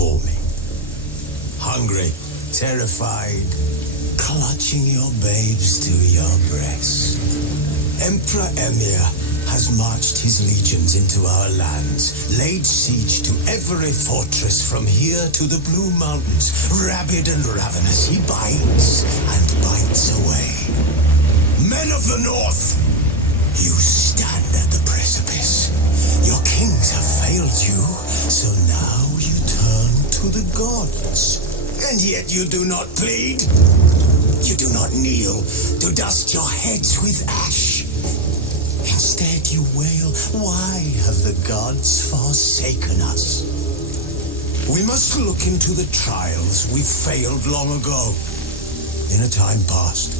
before me. Hungry, terrified, clutching your babes to your breast. Emperor Emir has marched his legions into our lands, laid siege to every fortress from here to the Blue Mountains. Rabid and ravenous, he bites and bites away. Men of the North, you stand at the precipice. Your kings have failed you, so now you turn to the gods. And yet you do not plead. You do not kneel to dust your heads with ash. Instead you wail, why have the gods forsaken us? We must look into the trials we failed long ago. In a time past,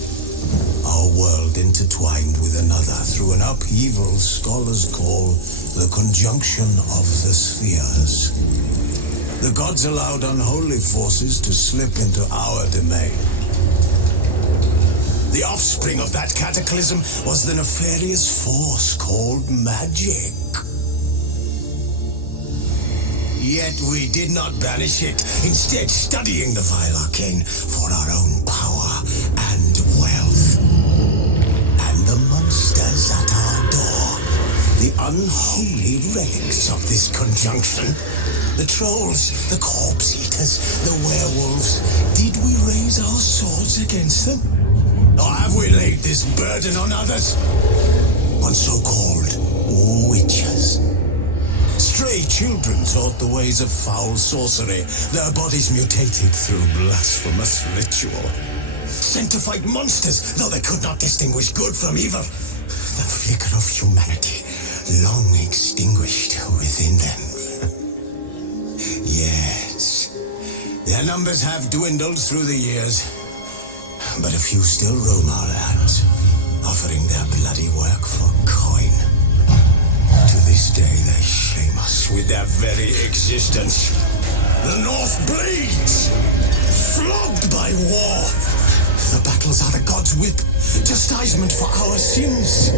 our world intertwined with another through an upheaval scholars call the conjunction of the spheres. The gods allowed unholy forces to slip into our domain. The offspring of that cataclysm was the nefarious force called magic. Yet we did not banish it, instead studying the vile arcane for our own power and wealth. And the monsters at our door, the unholy relics of this conjunction, the trolls, the corpse eaters, the werewolves, did we raise our swords against them? Or have we laid this burden on others? On so-called witches. Stray children taught the ways of foul sorcery, their bodies mutated through blasphemous ritual. Sent to fight monsters, though they could not distinguish good from evil. The flicker of humanity long extinguished within them. Yes, their numbers have dwindled through the years. But a few still roam our lands, offering their bloody work for coin. To this day they shame us with their very existence. The North bleeds, flogged by war. The battles are the gods' whip, chastisement for our sins.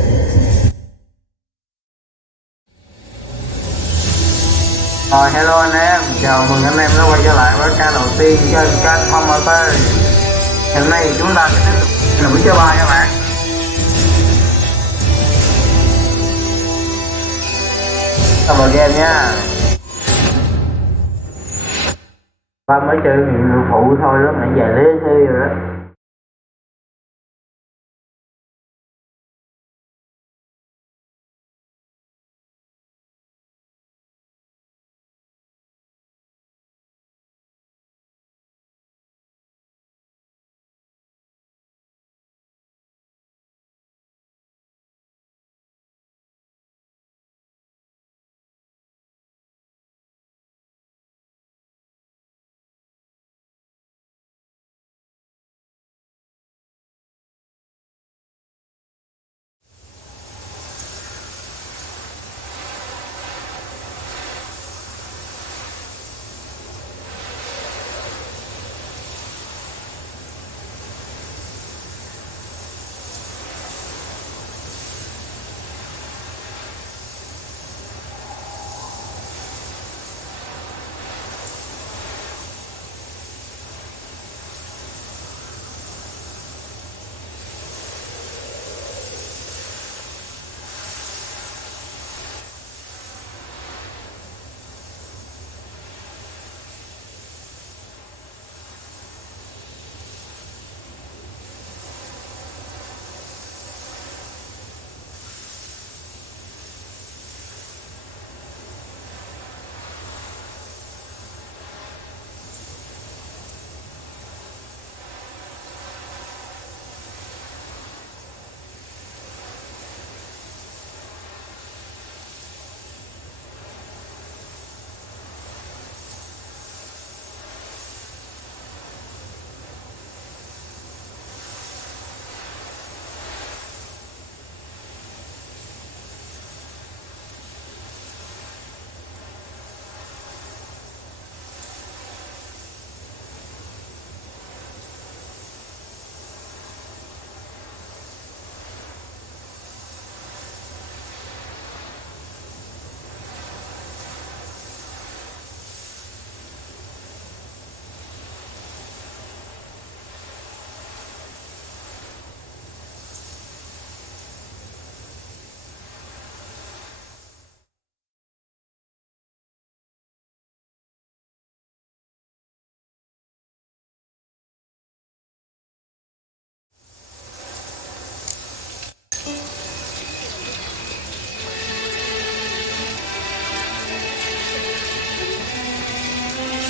Hello anh em, chào mừng anh em đã quay trở lại với ca đầu tiên trên kênh Không MT. Hôm nay chúng ta sẽ tiếp tục là buổi chơi bài các bạn. Vào game nha. Và mới chơi người phụ thôi đó, nãy giờ lê thê rồi đó.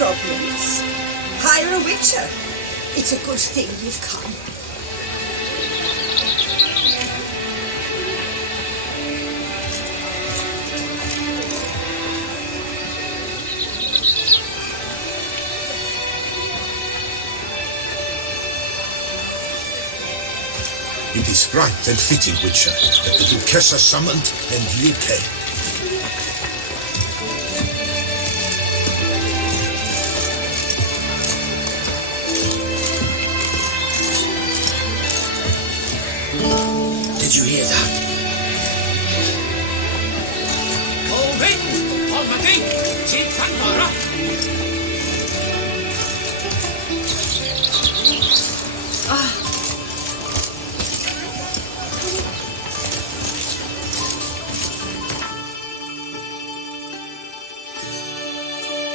problems. Hire a witcher. It's a good thing you've come. It is right and fitting, Witcher, that the Duchessa summoned and you came. Did you hear that?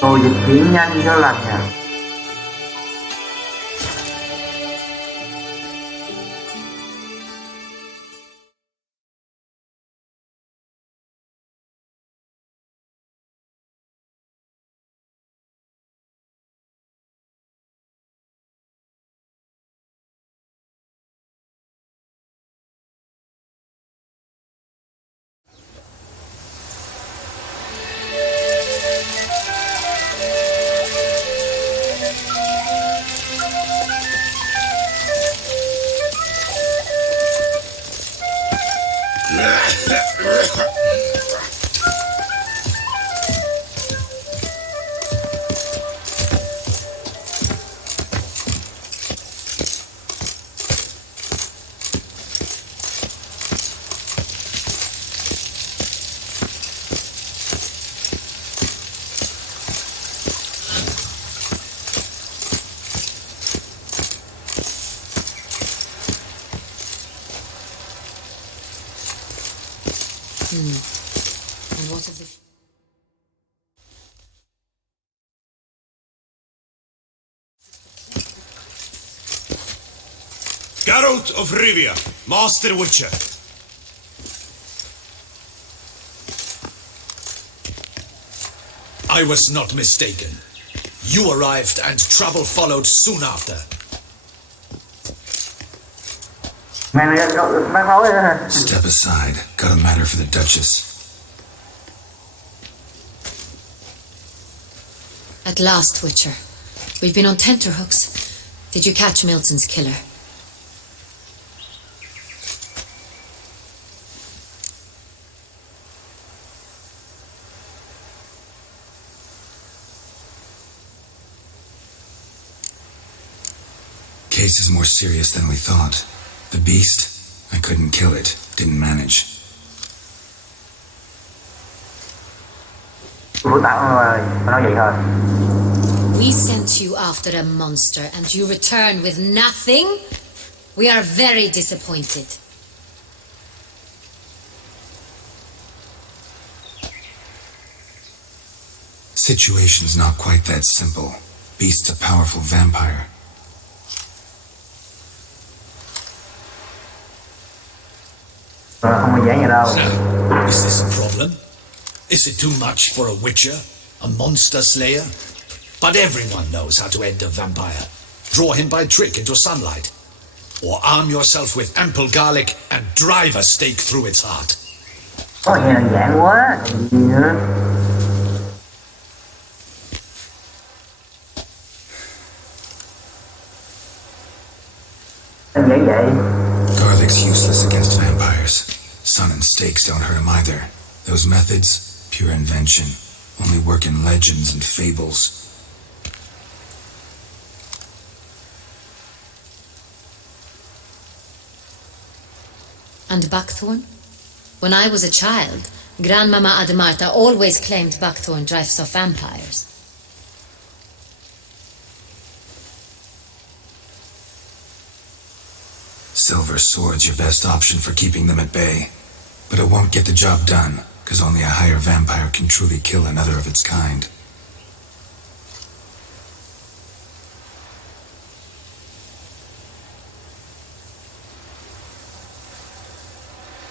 Rồi dịch chuyển nhanh cho lành nha. And what of the... Geralt of Rivia, Master Witcher. I was not mistaken. You arrived and trouble followed soon after. Step aside. Got a matter for the Duchess. At last, Witcher. We've been on tenterhooks. Did you catch Milton's killer? Case is more serious than we thought. The beast, I couldn't kill it. Didn't manage. We sent you after a monster and you returned with nothing? We are very disappointed. Situation's not quite that simple. Beast's a powerful vampire. So, is this a problem? Is it too much for a witcher? A monster slayer? But everyone knows how to end a vampire. Draw him by trick into sunlight. Or arm yourself with ample garlic and drive a stake through its heart. Nghe đơn giản quá, còn gì nữa. Đơn giản vậy. Garlic's useless against vampires. Sun and stakes don't hurt him either. Those methods, pure invention, only work in legends and fables. And buckthorn? When I was a child, Grandmama Ademarta always claimed buckthorn drives off vampires. Silver sword's your best option for keeping them at bay. But it won't get the job done, because only a higher vampire can truly kill another of its kind.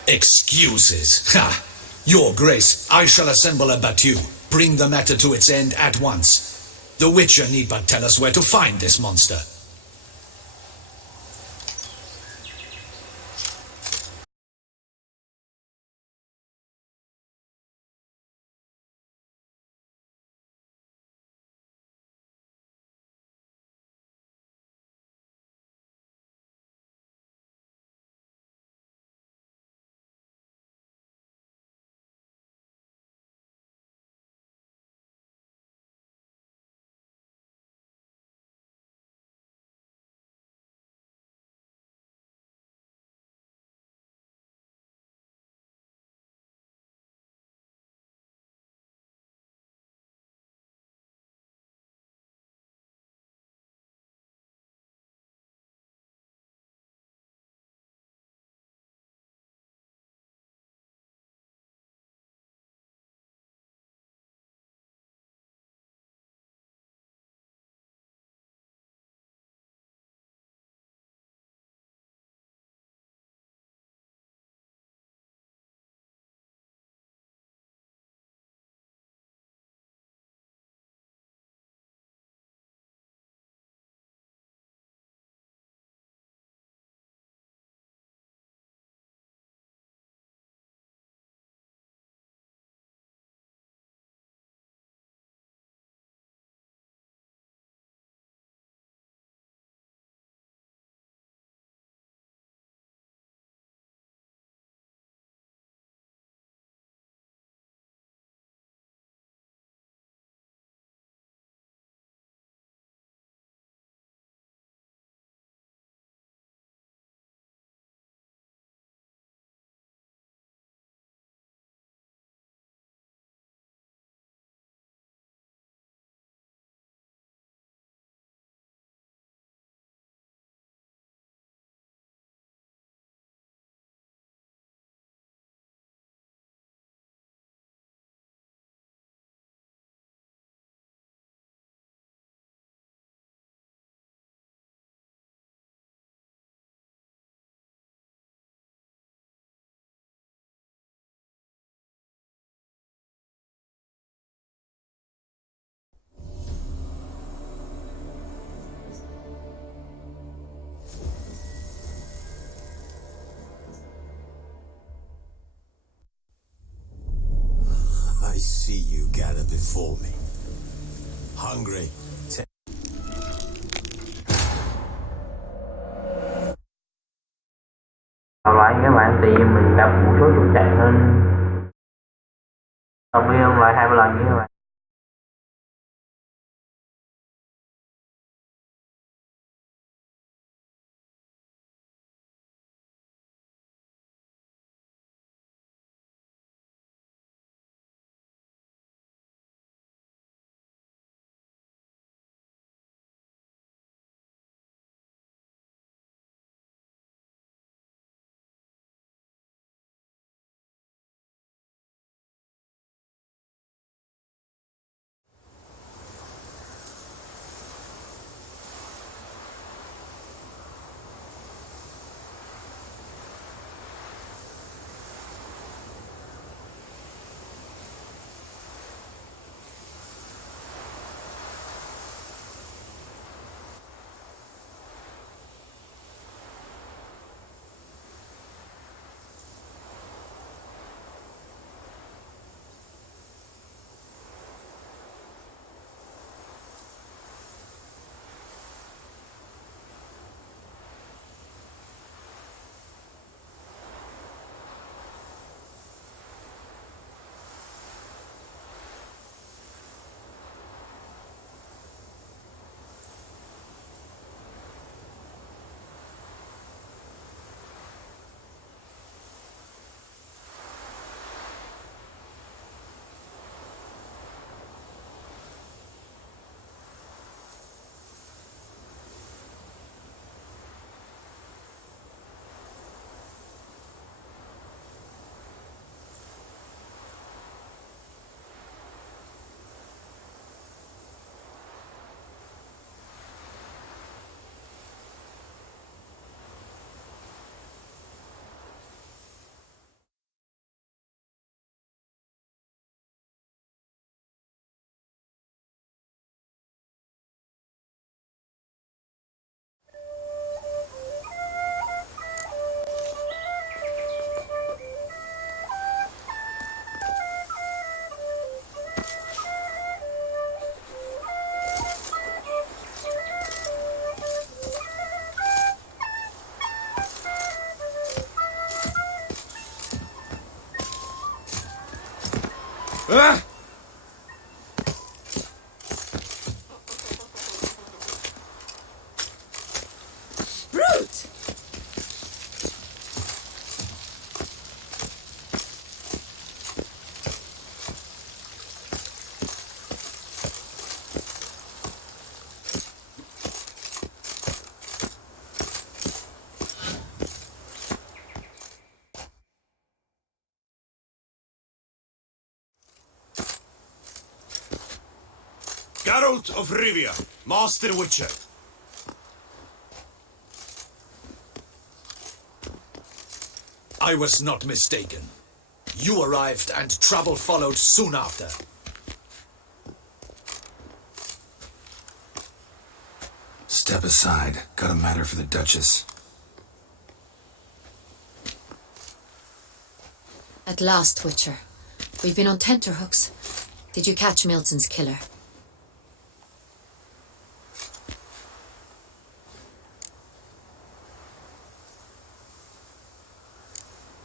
Excuses. Ha! Your Grace, I shall assemble a battue. Bring the matter to its end at once. The Witcher need but tell us where to find this monster. I see you gather before me. Hungry. Chào lại các bạn, thì mình gặp một số chuột chạy hơn đồng ý không lại 20 lần như các bạn. Brute! Geralt of Rivia, Master Witcher. I was not mistaken. You arrived and trouble followed soon after. Step aside. Got a matter for the Duchess. At last, Witcher. We've been on tenterhooks. Did you catch Milton's killer?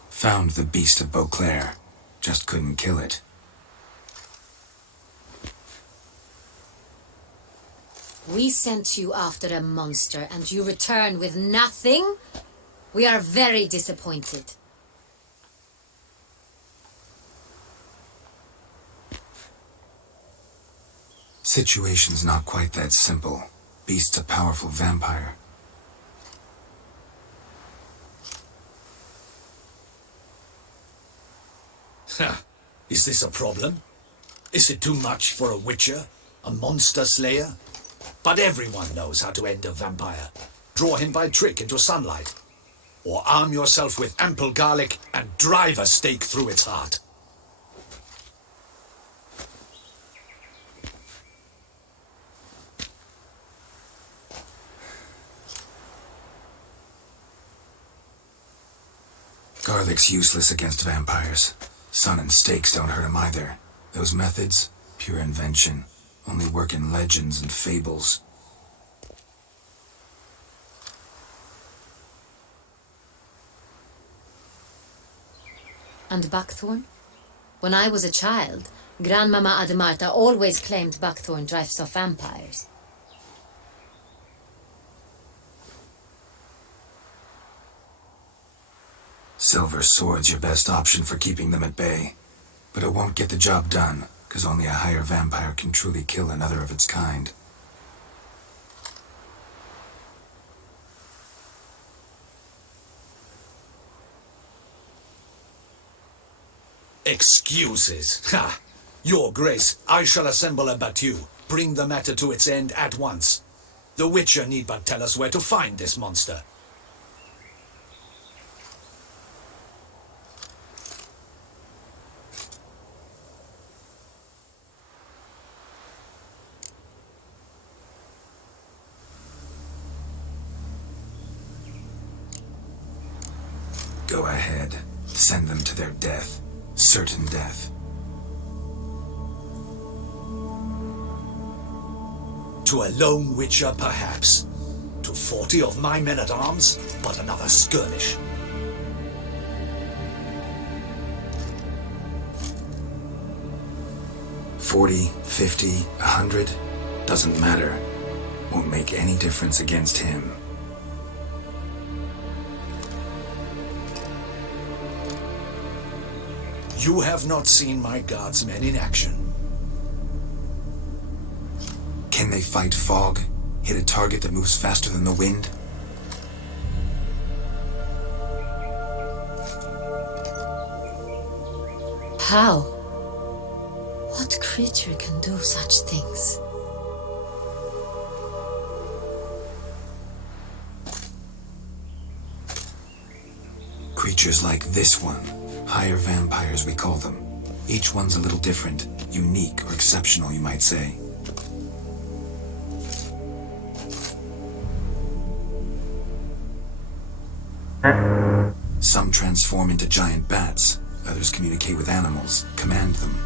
Found the beast of Beauclair. Just couldn't kill it. We sent you after a monster and you return with nothing? We are very disappointed. Situation's not quite that simple. Beast's a powerful vampire. Is this a problem? Is it too much for a witcher? A monster slayer? But everyone knows how to end a vampire. Draw him by trick into sunlight. Or arm yourself with ample garlic and drive a stake through its heart. Garlic's useless against vampires. Sun and stakes don't hurt him either. Those methods, pure invention. Only work in legends and fables. And buckthorn? When I was a child, Grandmama Admarta always claimed buckthorn drives off vampires. Silver sword's your best option for keeping them at bay. But it won't get the job done, because only a higher vampire can truly kill another of its kind. Excuses. Ha! Your Grace, I shall assemble a battue. Bring the matter to its end at once. The Witcher need but tell us where to find this monster. Go ahead. Send them to their death. Certain death. To a lone witcher, perhaps. To 40 of my men-at-arms, but another skirmish. $40, $50, $100, doesn't matter. Won't make any difference against him. You have not seen my guardsmen in action. Can they fight fog? Hit a target that moves faster than the wind? How? What creature can do such things? Creatures like this one. Higher vampires, we call them. Each one's a little different, unique or exceptional, you might say. Some transform into giant bats. Others communicate with animals, command them.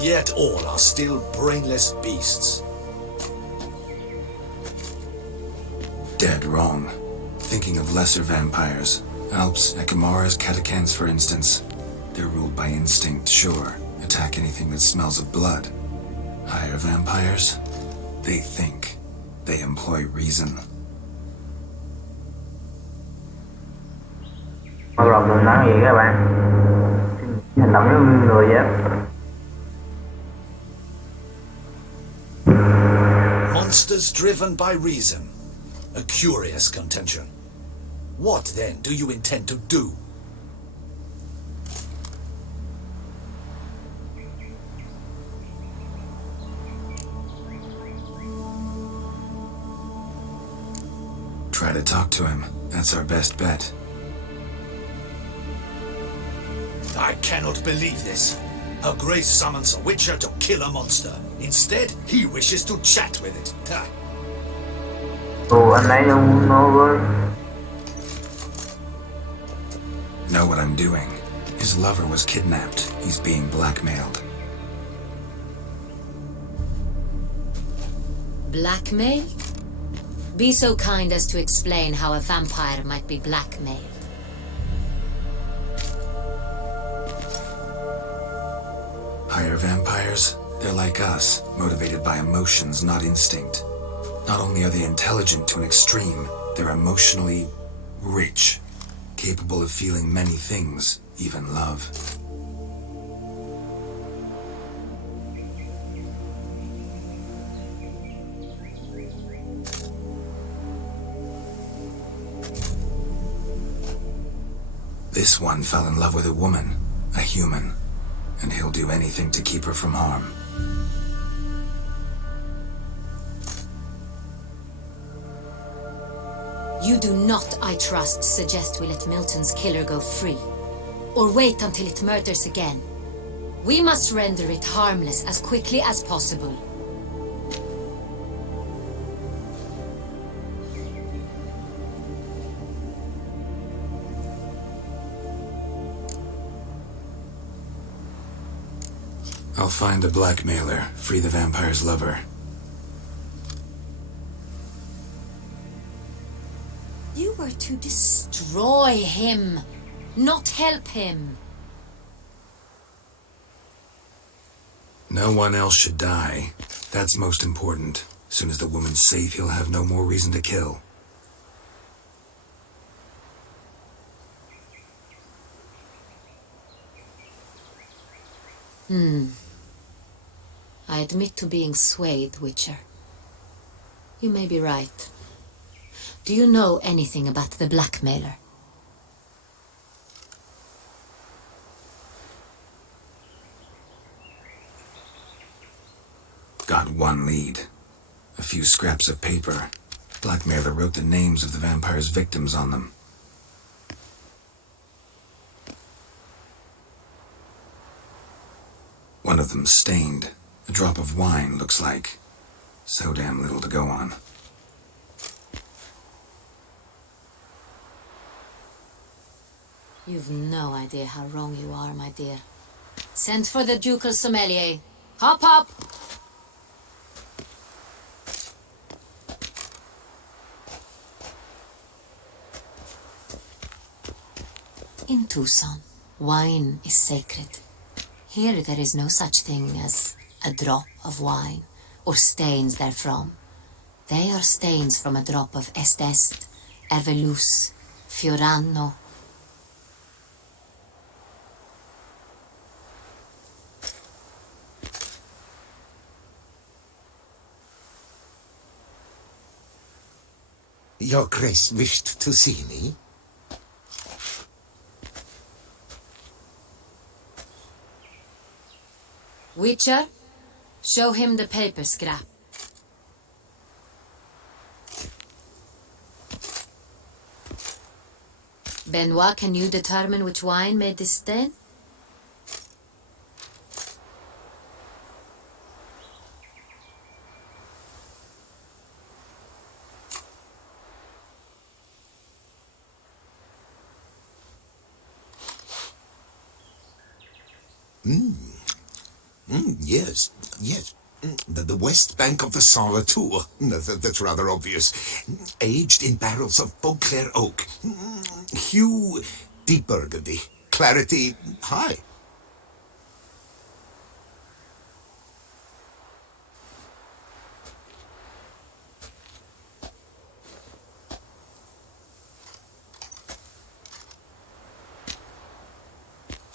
Yet all are still brainless beasts. Dead wrong. thinking of lesser vampires. Alps, Echimaras, Catechans, for instance. They're ruled by instinct, sure. Attack anything that smells of blood. Higher vampires? They think. They employ reason. Bao gồm đường nắng gì các bạn? Hành động giống như người vậy. Monsters driven by reason. A curious contention. What then do you intend to do? Try to talk to him. That's our best bet. I cannot believe this. Her Grace summons a witcher to kill a monster. Instead, he wishes to chat with it. Ha. Anh ấy không nói với. Know what I'm doing. His lover was kidnapped. He's being blackmailed. Blackmail? Be so kind as to explain how a vampire might be blackmailed. Higher vampires? They're like us, motivated by emotions, not instinct. Not only are they intelligent to an extreme, they're emotionally rich, capable of feeling many things, even love. This one fell in love with a woman, a human, and he'll do anything to keep her from harm. You do not, I trust, suggest we let Milton's killer go free, or wait until it murders again. We must render it harmless as quickly as possible. I'll find the blackmailer, free the vampire's lover. You were to destroy him, not help him. No one else should die. That's most important. As soon as the woman's safe, he'll have no more reason to kill. I admit to being swayed, Witcher. You may be right. Do you know anything about the blackmailer? Got one lead. A few scraps of paper. Blackmailer wrote the names of the vampire's victims on them. One of them stained. A drop of wine, looks like. So damn little to go on. You've no idea how wrong you are, my dear. Send for the ducal sommelier. Hop, hop! In Toussaint, wine is sacred. Here there is no such thing as a drop of wine, or stains therefrom. They are stains from a drop of Est, Ervelus, Fiorano. Your Grace wished to see me? Witcher, show him the paper scrap. Benoit, can you determine which wine made this stain? Yes. The west bank of the Saint Latour. That's rather obvious. Aged in barrels of Beauclair oak. Hue, deep burgundy. Clarity, high.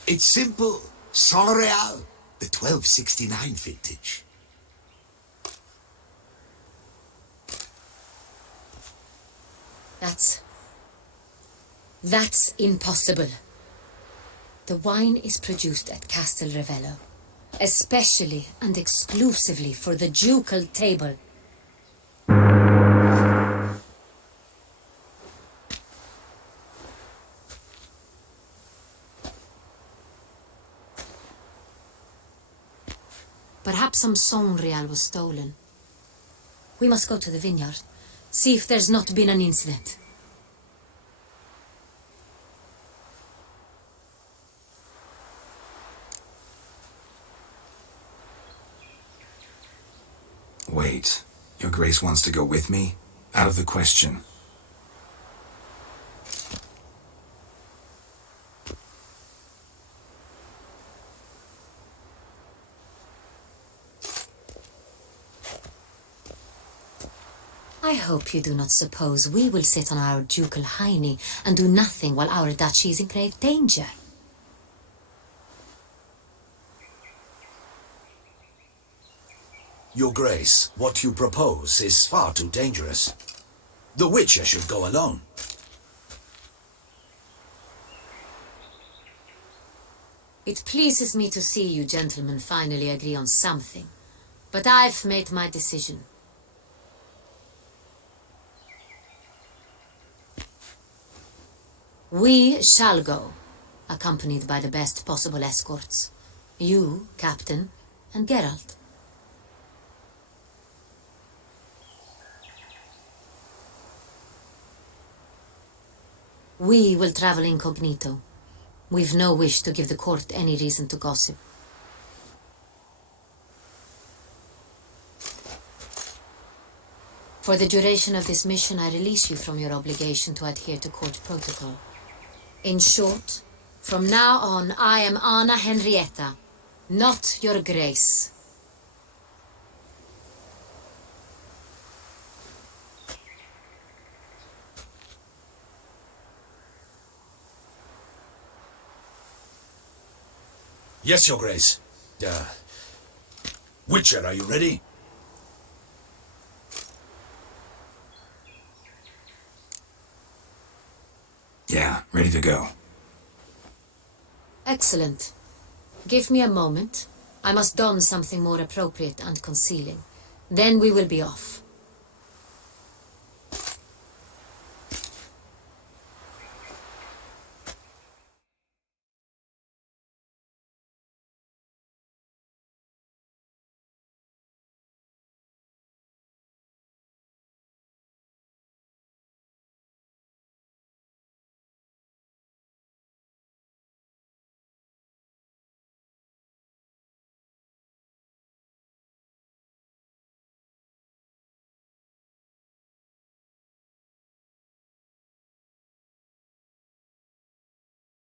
It's simple. Saint Real, the 1269 vintage. That's impossible. The wine is produced at Castel Ravello, especially and exclusively for the ducal table. Perhaps some Saint-Real was stolen. We must go to the vineyard, see if there's not been an incident. Wait, Your Grace wants to go with me? Out of the question. I hope you do not suppose we will sit on our ducal hiney and do nothing while our duchy is in grave danger. Your Grace, what you propose is far too dangerous. The Witcher should go alone. It pleases me to see you gentlemen finally agree on something, but I've made my decision. We shall go, accompanied by the best possible escorts. You, Captain, and Geralt. We will travel incognito. We've no wish to give the court any reason to gossip. For the duration of this mission, I release you from your obligation to adhere to court protocol. In short, from now on, I am Anna Henrietta, not your Grace. Yes, Your Grace. Witcher, are you ready? Yeah, ready to go. Excellent. Give me a moment. I must don something more appropriate and concealing. Then we will be off.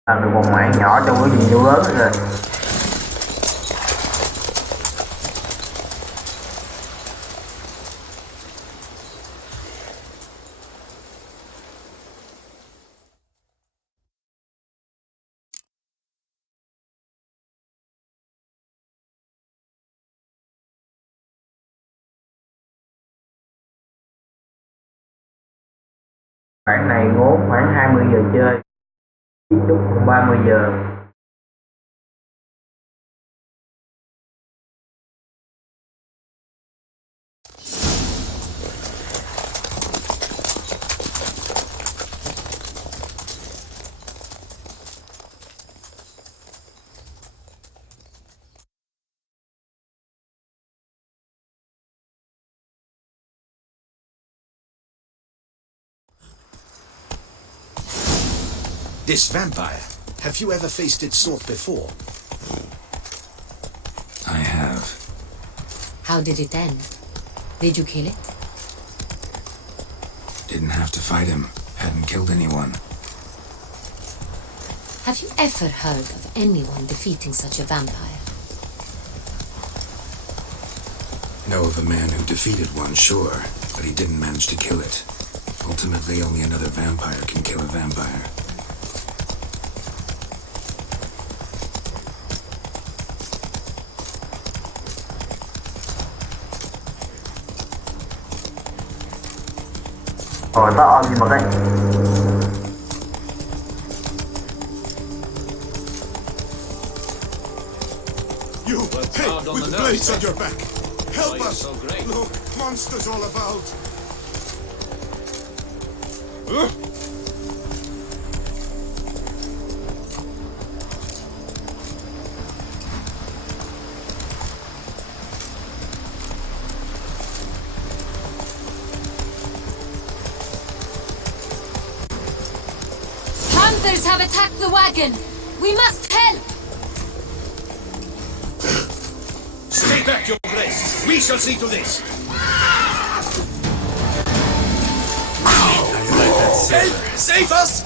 Làm được một mảng nhỏ trong cái gì lớn rồi. Khoảng này ngố khoảng 20 giờ chơi. Chúc 30 giờ. This vampire, have you ever faced its sort before? I have. How did it end? Did you kill it? Didn't have to fight him. Hadn't killed anyone. Have you ever heard of anyone defeating such a vampire? Know of a man who defeated one, sure, but he didn't manage to kill it. Ultimately, only another vampire can kill a vampire. Rồi tao ôm gì một đây. You, hey, hard on with the the nose, blades eh? on your back. Help you're us! so great. Look, monsters all about. Hunters have attacked the wagon! We must help! Stay back, your grace. We shall see to this. Help! Save us!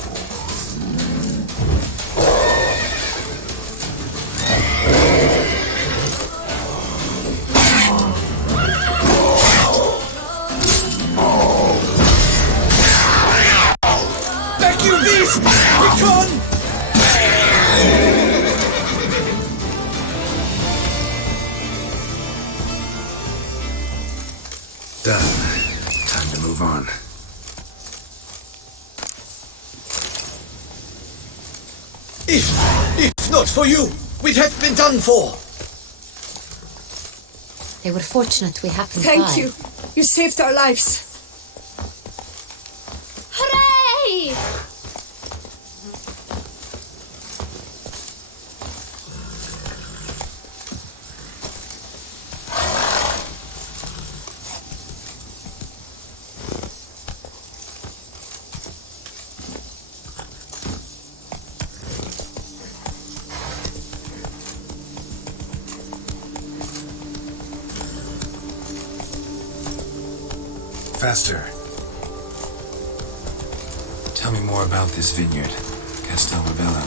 Back, you beast! Begone! Done. Time to move on. If not for you, we'd have been done for. They were fortunate we happened Thank by. you. You saved our lives. Hooray! Faster. Tell me more about this vineyard, Castelravello.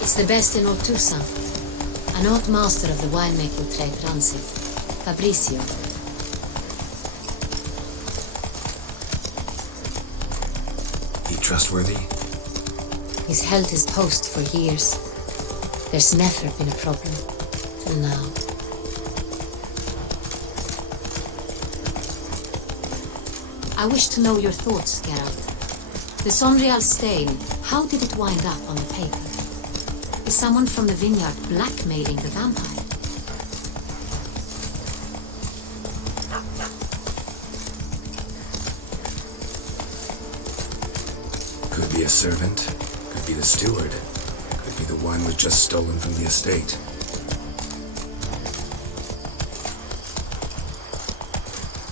It's the best in all Toussaint. An old master of the winemaking trade runs it, Fabrizio. He trustworthy? He's held his post for years. There's never been a problem, till now. I wish to know your thoughts, Geralt. The Sonreal stain, how did it wind up on the paper? Is someone from the vineyard blackmailing the vampire? Could be a servant, could be the steward, could be the wine was just stolen from the estate.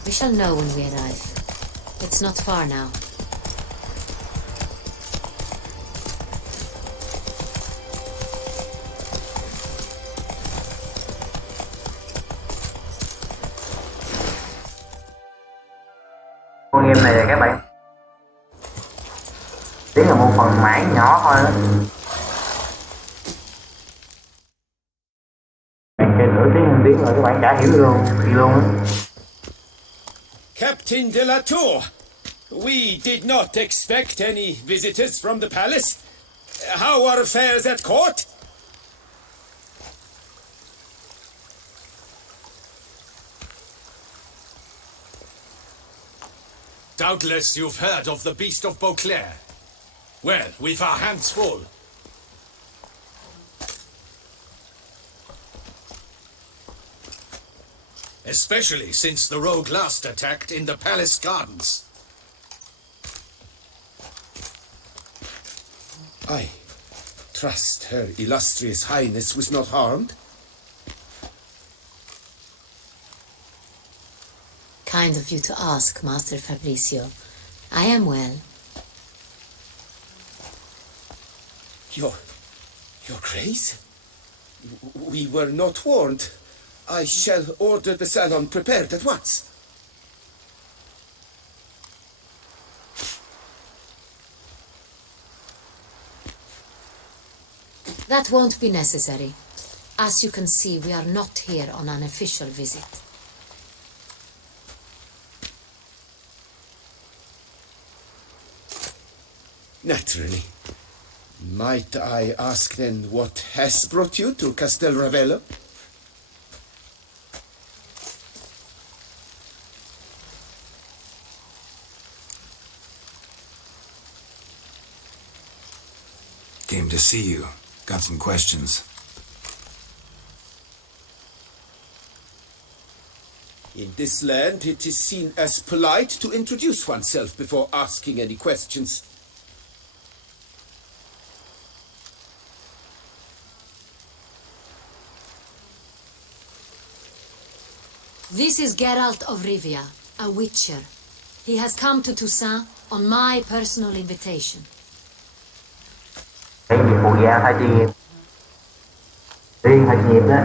We shall know when we arrive. It's not far now. Con game này các bạn, chỉ là một phần mảng nhỏ thôi đó. Cái nửa tiếng rồi các bạn chả hiểu luôn gì luôn á. Captain de la Tour, we did not expect any visitors from the palace. How are affairs at court? Doubtless you've heard of the Beast of Beauclair. Well, we've our hands full. Especially since the rogue last attacked in the palace gardens. I trust Her Illustrious Highness was not harmed. Kind of you to ask, Master Fabrizio. I am well. Your Grace? We were not warned. I shall order the salon prepared at once. That won't be necessary. As you can see, we are not here on an official visit. Naturally. Might I ask then what has brought you to Castel Ravello? Came to see you. Got some questions. In this land, it is seen as polite to introduce oneself before asking any questions. This is Geralt of Rivia, a witcher. He has come to Toussaint on my personal invitation. Cái gì phụ gia phải chuyên nghiệp. Riêng phải chuyên nghiệp đó.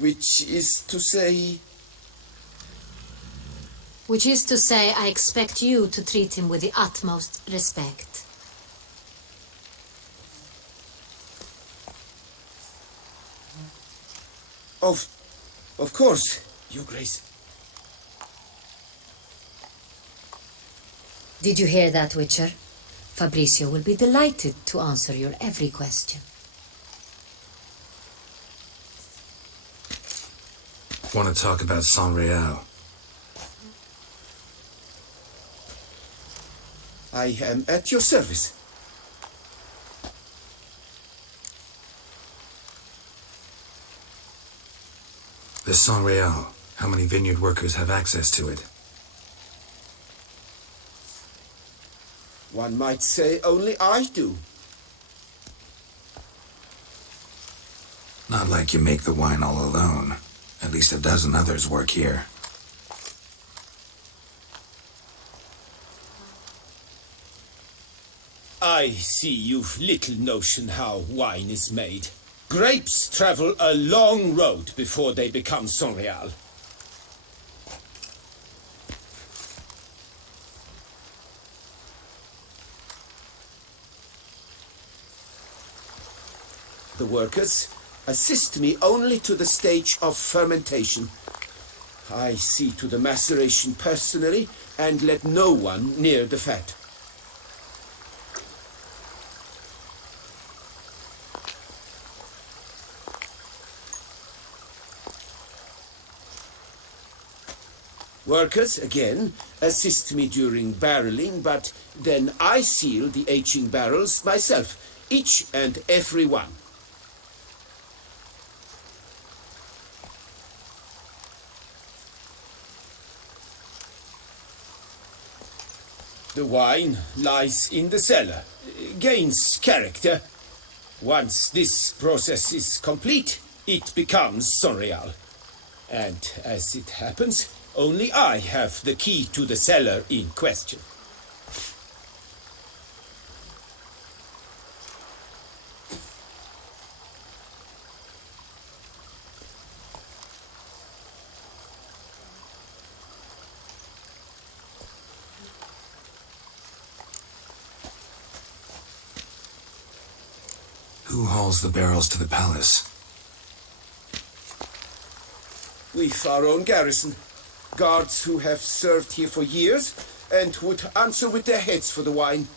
Which is to say... Which is to say, I expect you to treat him with the utmost respect. Of course, Your Grace. Did you hear that, Witcher? Fabrizio will be delighted to answer your every question. Want to talk about Saint-Réal? I am at your service. The Saint-Réal. How many vineyard workers have access to it? One might say only I do. Not like you make the wine all alone. At least a dozen others work here. I see you've little notion how wine is made. Grapes travel a long road before they become Saint-Réal. The workers assist me only to the stage of fermentation. I see to the maceration personally and let no one near the fat. Workers, again, assist me during barreling, but then I seal the aging barrels myself, each and every one. The wine lies in the cellar, gains character. Once this process is complete, it becomes Saint-Réal. And as it happens, only I have the key to the cellar in question. Who hauls the barrels to the palace? We've our own garrison. Guards who have served here for years and would answer with their heads for the wine.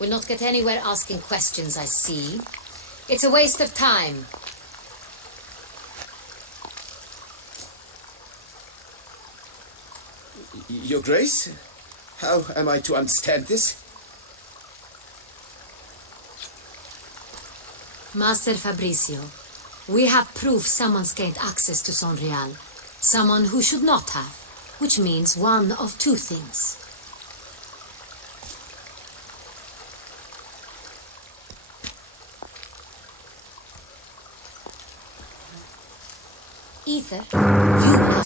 We'll not get anywhere asking questions, I see. It's a waste of time. Your Grace, how am I to understand this? Master Fabrizio, we have proof someone's gained access to Saint-Réal. Someone who should not have, which means one of two things. Either you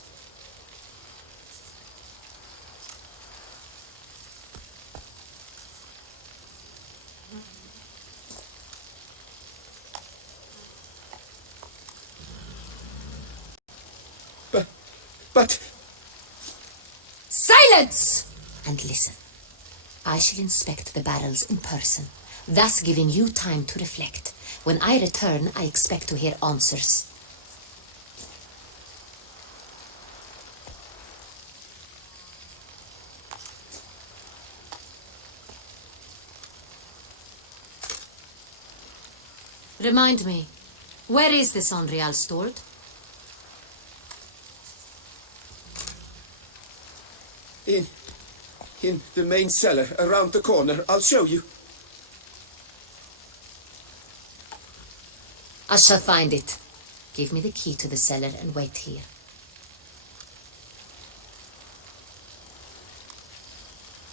But Silence! And listen. I shall inspect the barrels in person, thus giving you time to reflect. When I return, I expect to hear answers. Remind me, where is the Sonreal stored? in the main cellar around the corner. I'll show you. I shall find it. Give me the key to the cellar and wait here.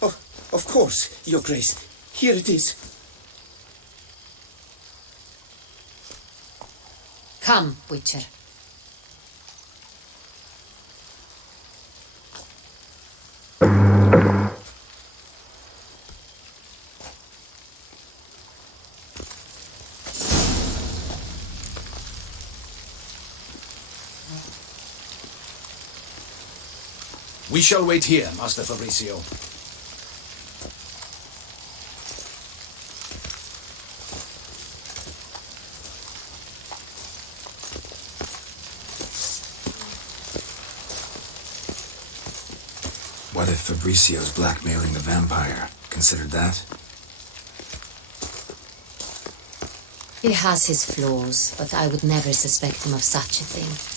Oh, of course, Your Grace. Here it is. Come, Witcher. We shall wait here, Master Fabrizio. What if Fabrizio's blackmailing the vampire? Considered that? He has his flaws, but I would never suspect him of such a thing.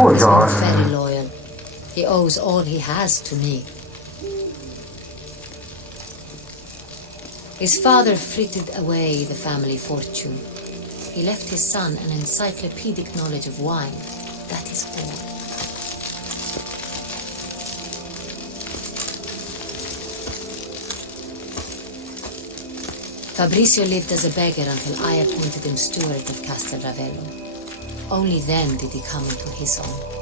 Ôi He's trời not ơi. very loyal. He owes all he has to me. His father frittered away the family fortune. He left his son an encyclopedic knowledge of wine. That is all. Fabrizio lived as a beggar until I appointed him steward of Castel Ravello. Only then did he come into his own.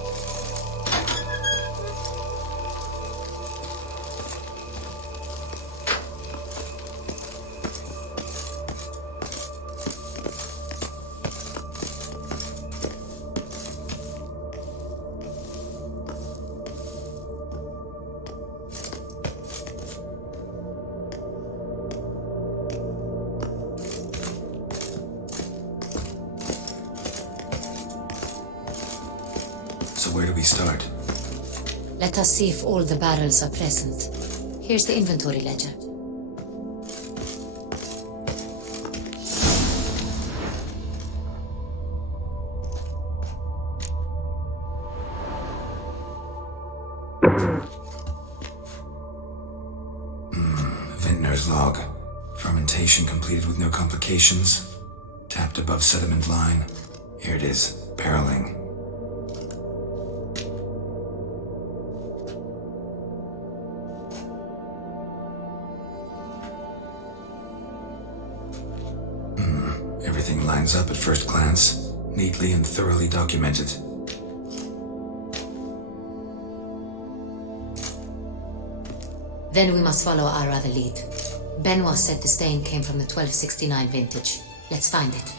So where do we start? Let us see if all the barrels are present. Here's the inventory ledger. Vintner's log. Fermentation completed with no complications. Tapped above sediment line. Here it is. Barreling. Everything lines up at first glance, neatly and thoroughly documented. Then we must follow our other lead. Benoit said the stain came from the 1269 vintage. Let's find it.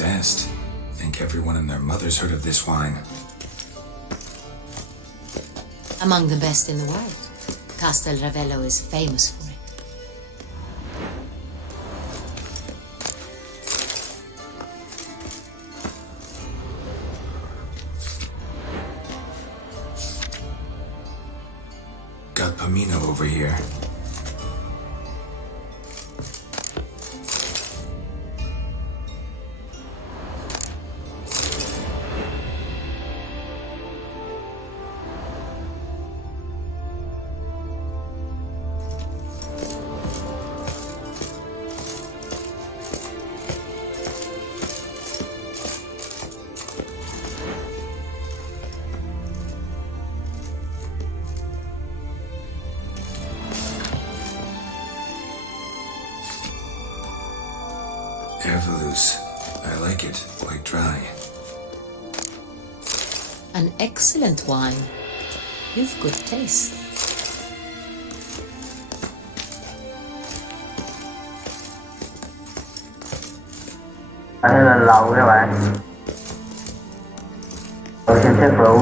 Est. Think everyone and their mother's heard of this wine. Among the best in the world. Castel Ravello is famous for it. Got Pomino over here. marvelous. I like it, quite dry. An excellent wine. You've good taste. Đây là lầu các bạn. Tôi xem xét rượu.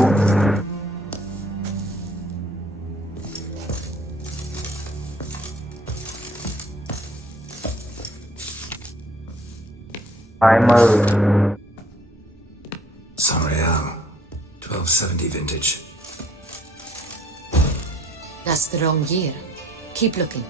Phải mừ. Saint-Réal, 1270 vintage. That's the wrong year. Keep looking.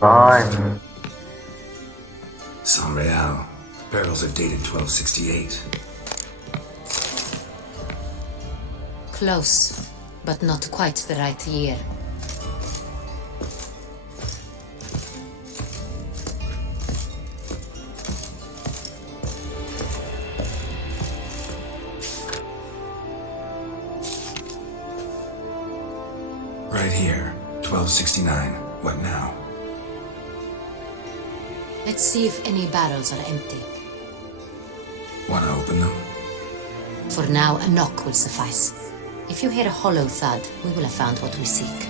Rồi. Saint-Réal. Barrels are dated 1268. Close, but not quite the right year. Right here, 1269. What now? Let's see if any barrels are empty. Wanna open them? For now, a knock will suffice. If you hear a hollow thud, we will have found what we seek.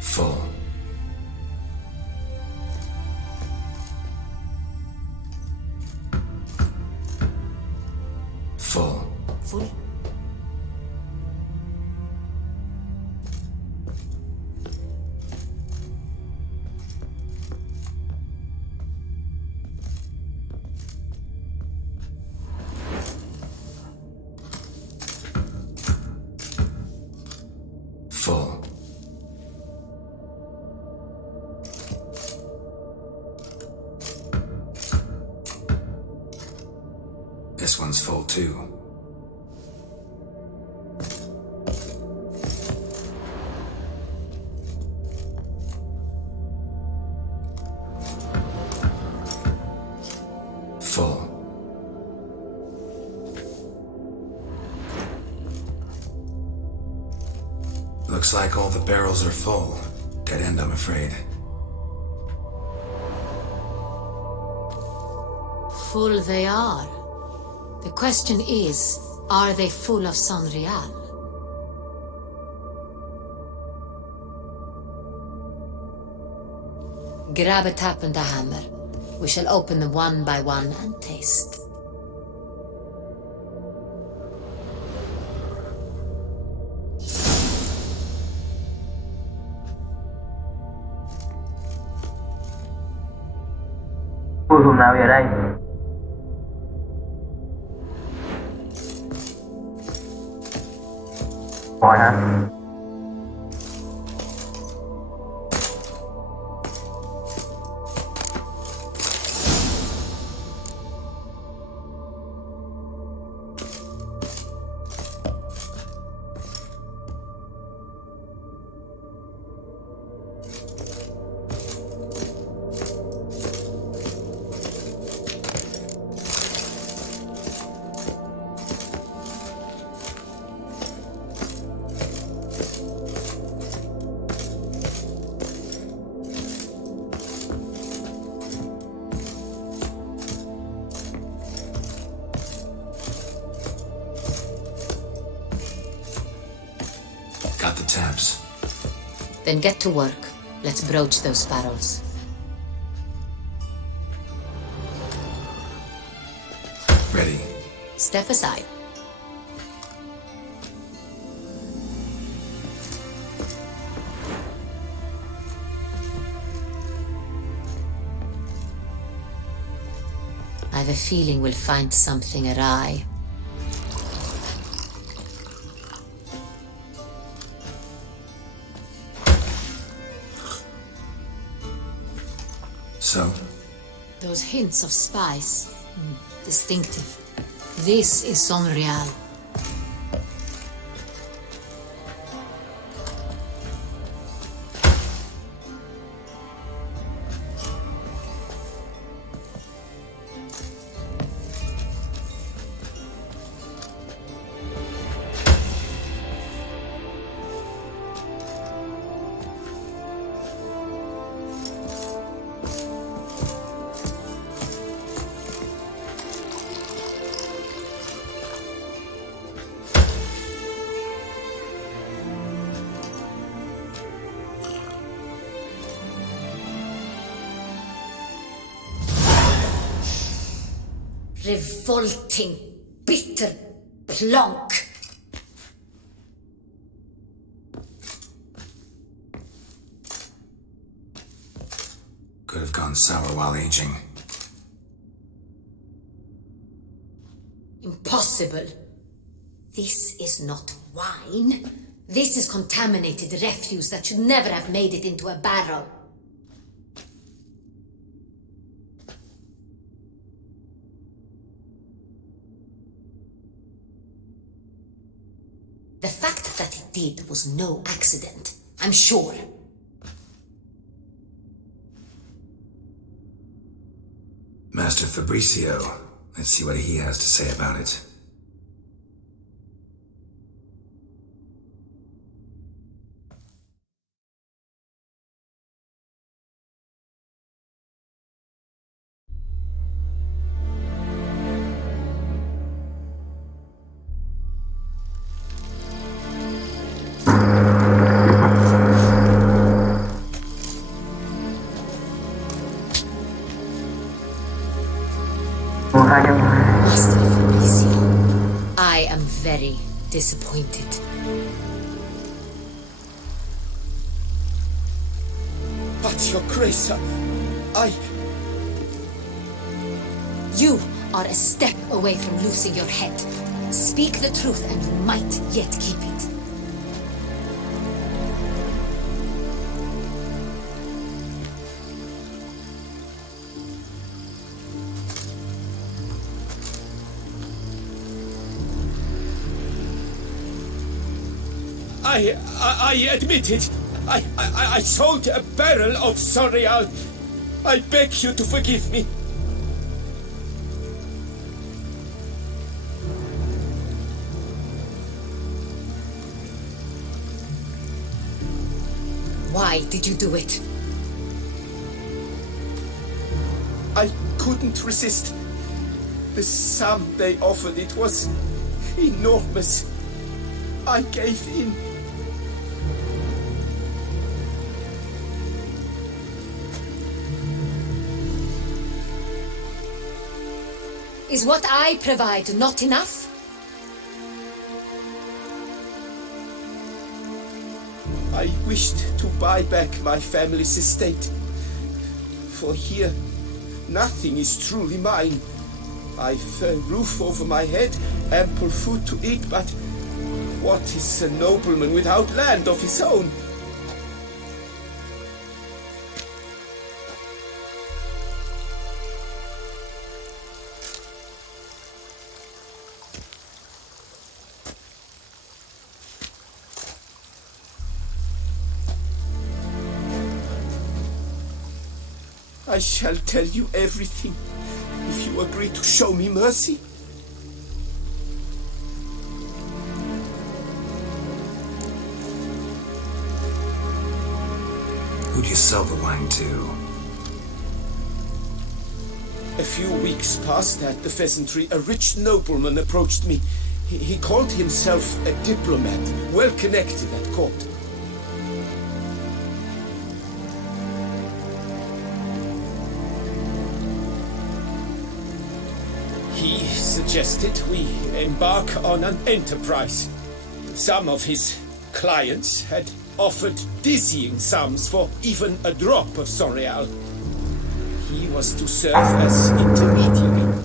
Full. Full. Full. Full. This one's full too. Full. Looks like all the barrels are full. Dead end, I'm afraid. Full they are. The question is, are they full of Saint-Réal? Grab a tap and a hammer. We shall open them one by one and taste. Cuối cùng nào về đây? Hỏi hả? Got the taps. Then get to work. Let's broach those barrels. Ready. Step aside. have a feeling we'll find something awry. So? Those hints of spice. Distinctive. This is Sonreal. Revolting, bitter plonk. Could have gone sour while aging. Impossible. This is not wine. This is contaminated refuse that should never have made it into a barrel. The fact that it did was no accident, I'm sure. Master Fabricio. Let's see what he has to say about it. Master Fabricio, I am very disappointed. But your grace, You are a step away from losing your head. Speak the truth and you might yet keep it. I admit it. I sold a barrel of Sonreal. I beg you to forgive me. Why did you do it? I couldn't resist. The sum they offered, it was enormous. I gave in. Is what I provide not enough? I wished to buy back my family's estate. For here, nothing is truly mine. I've a roof over my head, ample food to eat, but what is a nobleman without land of his own? I shall tell you everything if you agree to show me mercy. Who'd you sell the wine to? A few weeks past at the pheasantry, a rich nobleman approached me. He called himself a diplomat, well connected at court. He suggested we embark on an enterprise. Some of his clients had offered dizzying sums for even a drop of Sonreal. He was to serve as intermediary.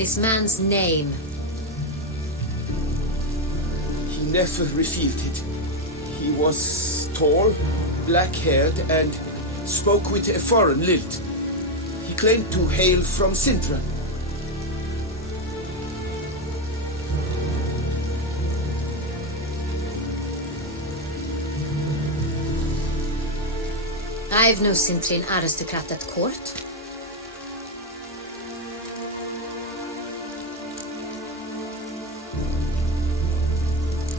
This man's name. He never revealed it. He was tall, black-haired, and spoke with a foreign lilt. He claimed to hail from Sintra. I've no Sintrian aristocrat at court.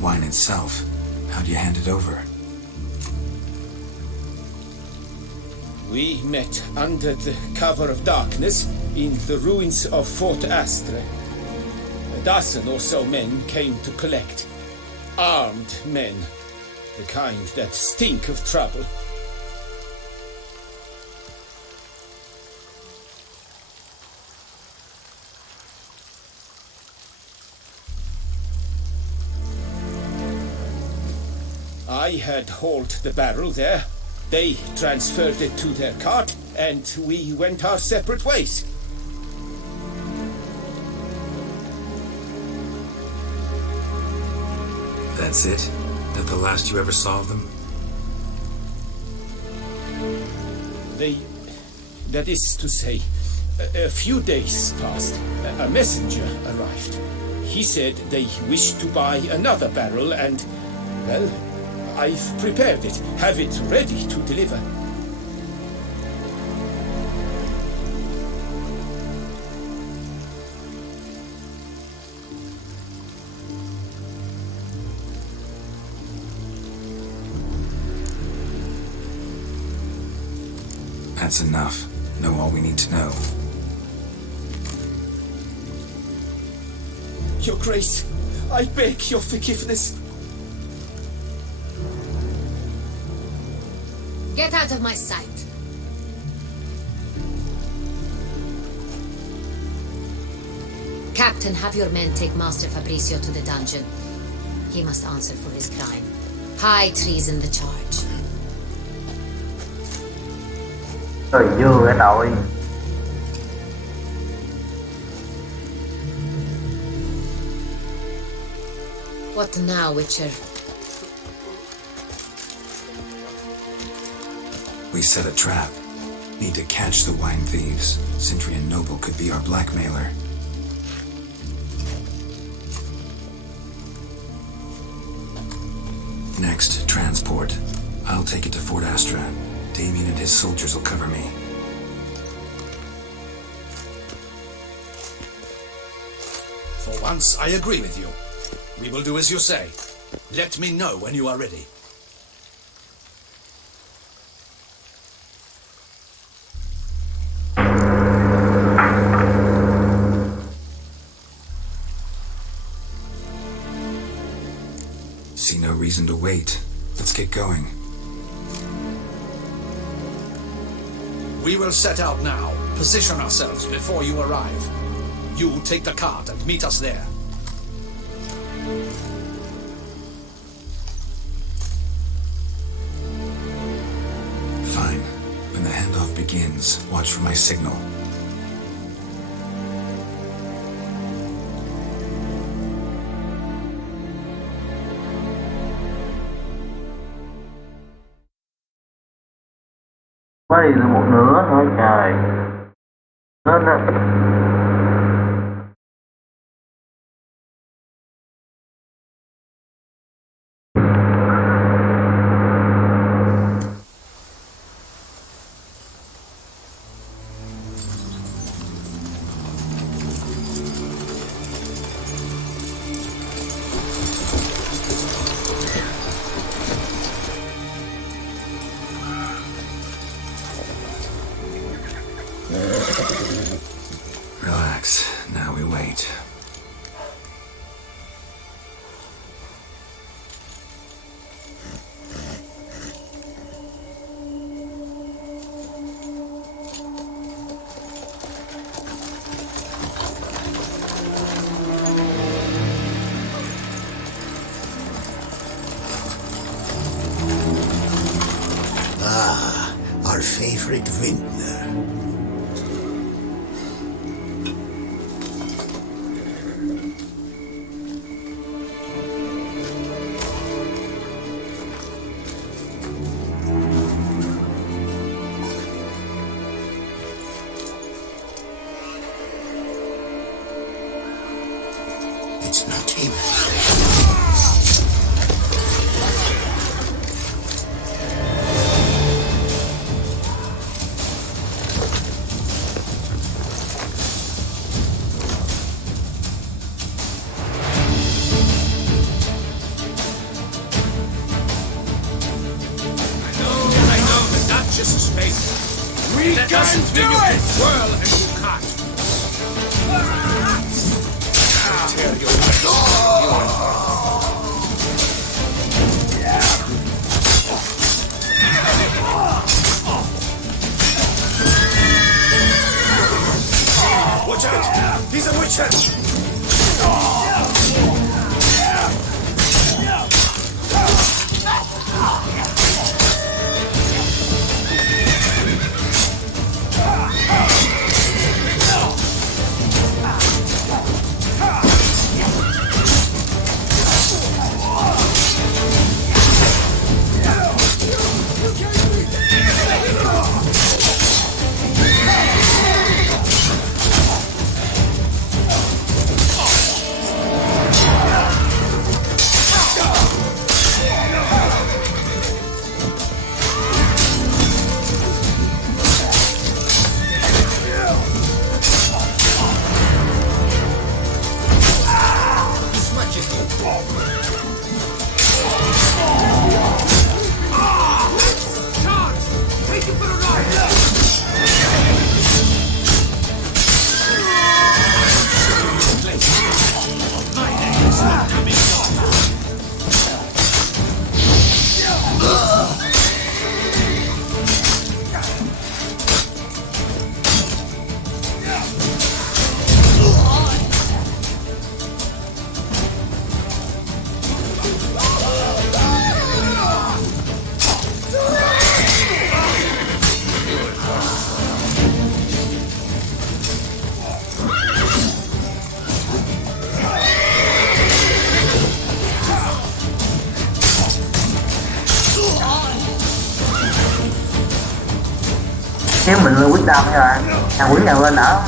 Wine itself, how do you hand it over? We met under the cover of darkness in the ruins of Fort Astre. A dozen or so men came to collect. Armed men, the kind that stink of trouble. I had hauled the barrel there. They transferred it to their cart, and we went our separate ways. That's it? That the last you ever saw of them? That is to say, a few days passed. A messenger arrived. He said they wished to buy another barrel and, well, I've prepared it, have it ready to deliver. That's enough. Know all we need to know. Your Grace, I beg your forgiveness. Get out of my sight. Captain, have your men take Master Fabrizio to the dungeon. He must answer for his crime. High treason the charge. Trời dư cái tội. What now, Witcher? We set a trap. Need to catch the wine thieves. Sintrian noble could be our blackmailer. Next, transport. I'll take it to Fort Astra. Damien and his soldiers will cover me. For once, I agree with you. We will do as you say. Let me know when you are ready. See no reason to wait. Let's get going. We will set out now. Position ourselves before you arrive. You take the cart and meet us there. Fine. When the handoff begins, watch for my signal. Mới đi được một nửa thôi trời. Lên đó. Relax. Now we wait. Ah, our favorite vintner. just as fate. We can do it! Whirl and you can't. Tear your Watch out! He's a witcher! Nếu mình là quyết tâm các bạn, thằng quỷ nào lên đỡ.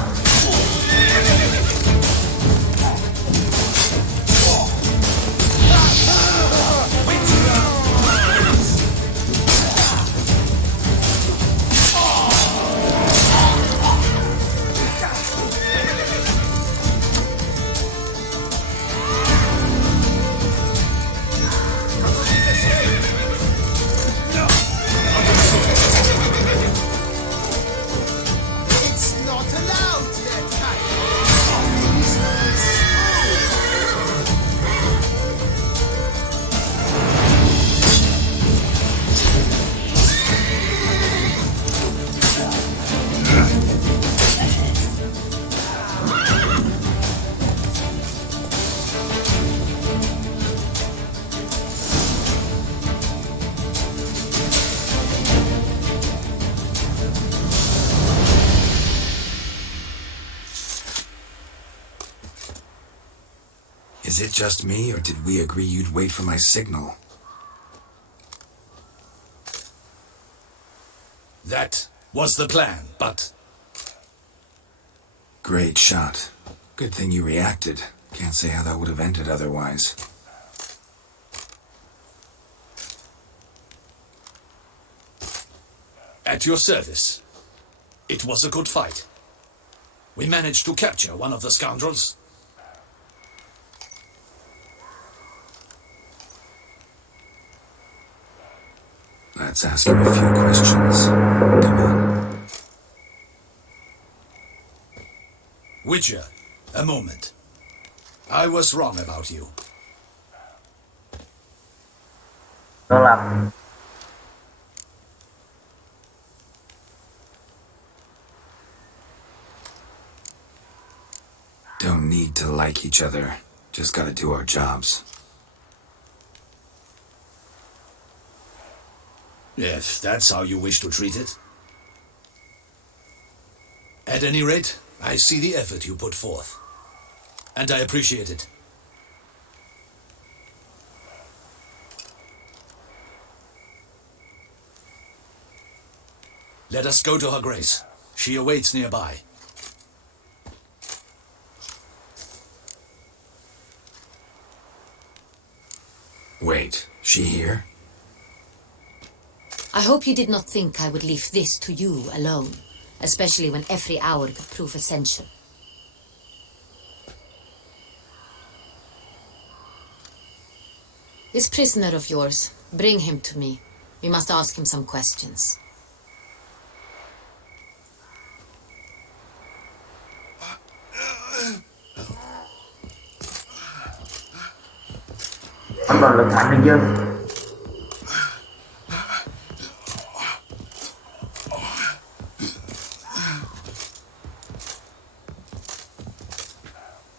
Is it just me, or did we agree you'd wait for my signal? That was the plan, but... Great shot. Good thing you reacted. Can't say how that would have ended otherwise. At your service. It was a good fight. We managed to capture one of the scoundrels. Let's ask him a few questions. Come on. Witcher, a moment. I was wrong about you. Tôi làm. Don't need to like each other. Just gotta do our jobs. If that's how you wish to treat it. At any rate, I see the effort you put forth. And I appreciate it. Let us go to her grace. She awaits nearby. Wait, she here? I hope you did not think I would leave this to you alone, especially when every hour could prove essential. This prisoner of yours, bring him to me. We must ask him some questions. bạo lực mạnh hơn dân.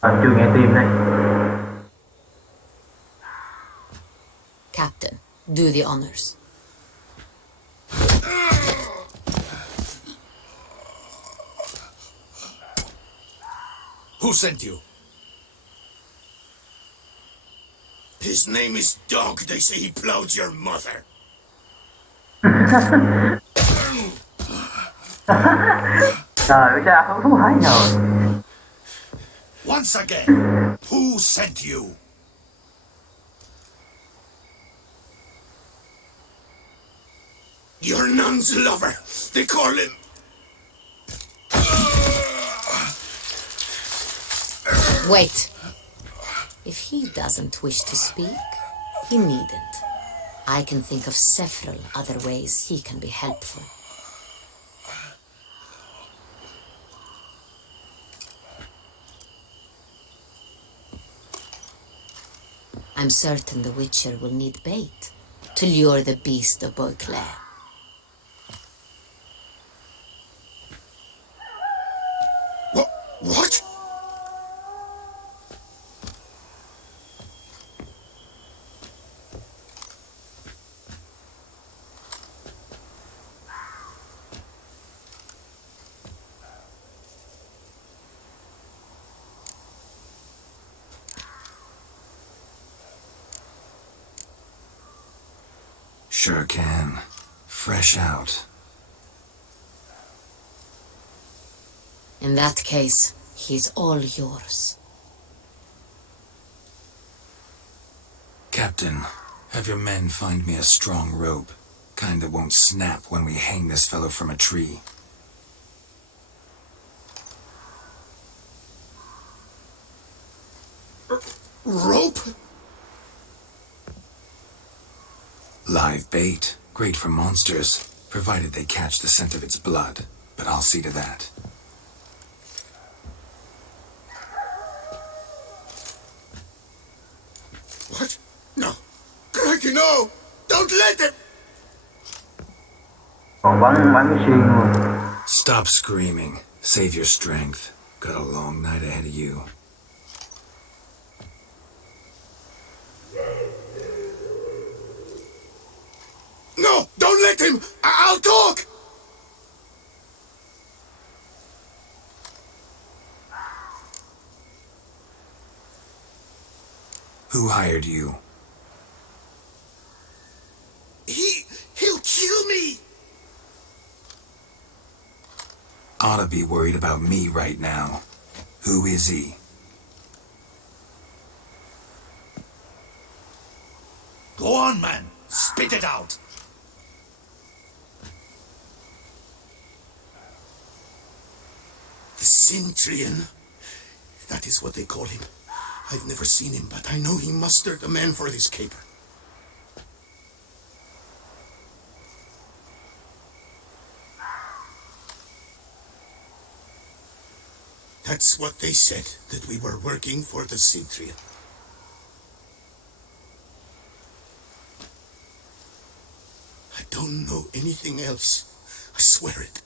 Chưa nghe tim đây. Captain, do the honors. Who sent you? His name is Dog. They say he plowed your mother. Trời ơi, cha không thú hái rồi. Once again, who sent you? Your nun's lover. They call him. Wait. If he doesn't wish to speak, he needn't. I can think of several other ways he can be helpful. I'm certain the Witcher will need bait to lure the beast of Beauclair. What? Sure can. Fresh out. In that case, he's all yours. Captain, have your men find me a strong rope. Kind that won't snap when we hang this fellow from a tree. Rope? Live bait. Great for monsters, provided they catch the scent of its blood. But I'll see to that. What? No. Crikey, no! Don't let him! Còn bắn cái xuyên luôn. Stop screaming. Save your strength. Got a long night ahead of you. No! Don't let him! I'll talk! Who hired you? He'll kill me! Ought to be worried about me right now. Who is he? Go on, man. Spit it out. The Cintrian. That is what they call him. I've never seen him, but I know he mustered a man for this caper. That's what they said, that we were working for the Cintrian. I don't know anything else. I swear it.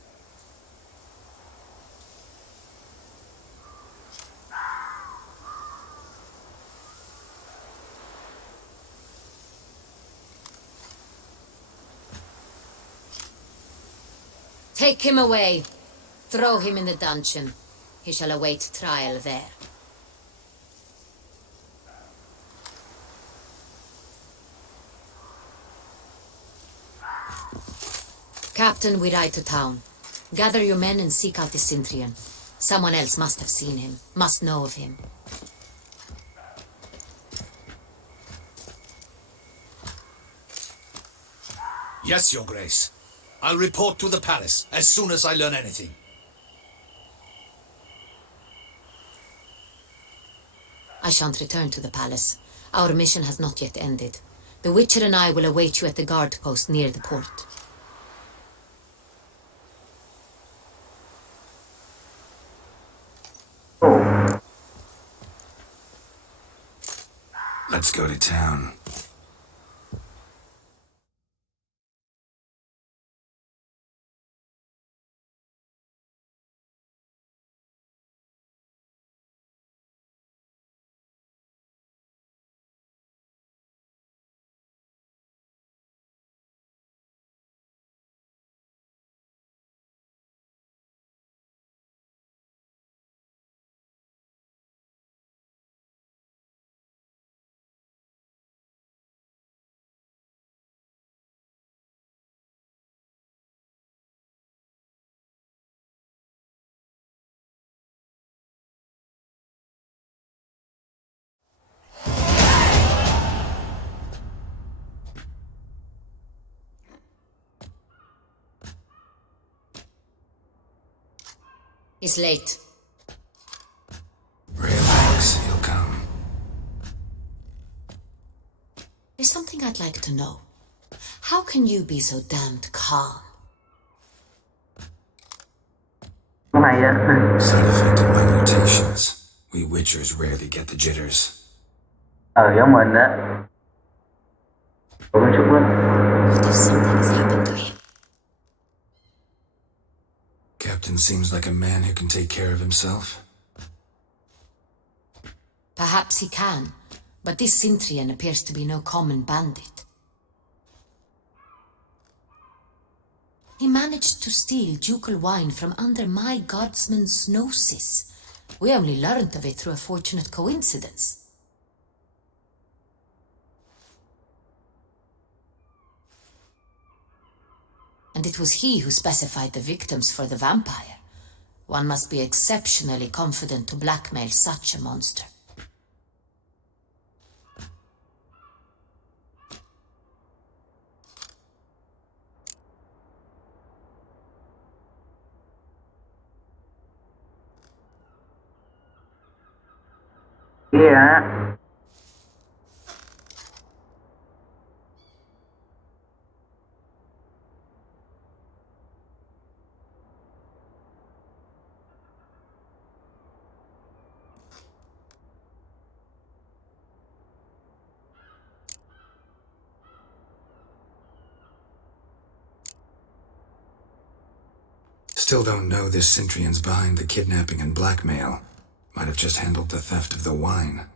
Take him away. Throw him in the dungeon. He shall await trial there. Captain, we ride to town. Gather your men and seek out the Cintrian. Someone else must have seen him, must know of him. Yes, Your Grace. I'll report to the palace as soon as I learn anything. I shan't return to the palace. Our mission has not yet ended. The Witcher and I will await you at the guard post near the port. Let's go to town. It's late. Relax, he'll come. There's something I'd like to know. How can you be so damned calm? Cái này á. Side effect of my mutations. We Witchers rarely get the jitters. Giống mình á. Cũng chút lắm. What if something has happened to him? Captain seems like a man who can take care of himself. Perhaps he can, but this Sintrian appears to be no common bandit. He managed to steal ducal wine from under my guardsman's noses. We only learned of it through a fortunate coincidence. And it was he who specified the victims for the vampire. One must be exceptionally confident to blackmail such a monster. Yeah. Still don't know this Sintrian's behind the kidnapping and blackmail. Might have just handled the theft of the wine.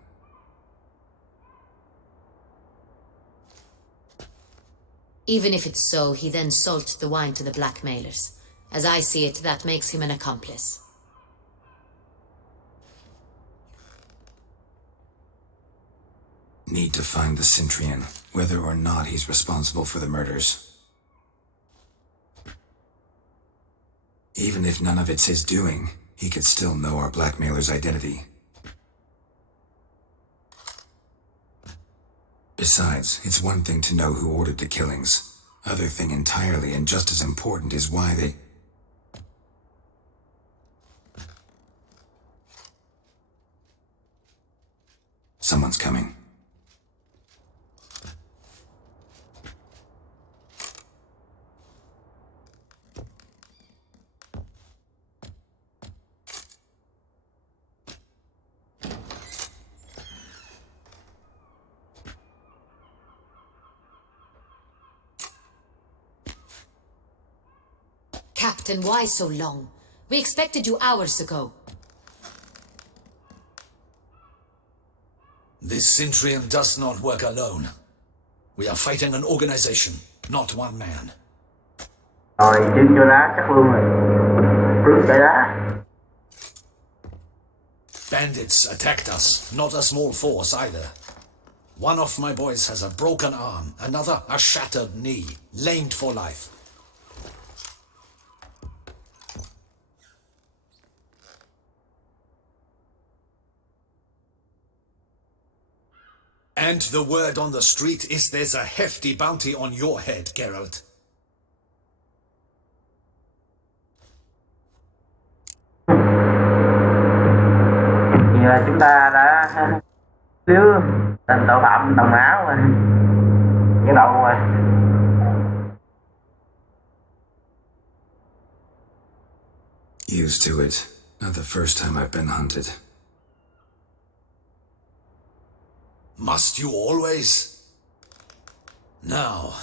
Even if it's so, he then sold the wine to the blackmailers. As I see it, that makes him an accomplice. Need to find the Sintrian, whether or not he's responsible for the murders. Even if none of it's his doing, he could still know our blackmailer's identity. Besides, it's one thing to know who ordered the killings. Other thing entirely, and just as important, is why they... Someone's coming. Captain, why so long? We expected you hours ago. This Sintrian does not work alone. We are fighting an organization, not one man. Rồi trứng cho đá chắc luôn rồi. Rước cái đá. Bandits attacked us, not a small force either. One of my boys has a broken arm, another a shattered knee, lamed for life. And the word on the street is there's a hefty bounty on your head, Geralt. Giờ chúng ta đã thiếu thành tội phạm đồng áo rồi. Cái đầu rồi. Used to it. Not the first time I've been hunted. Must you always? Now.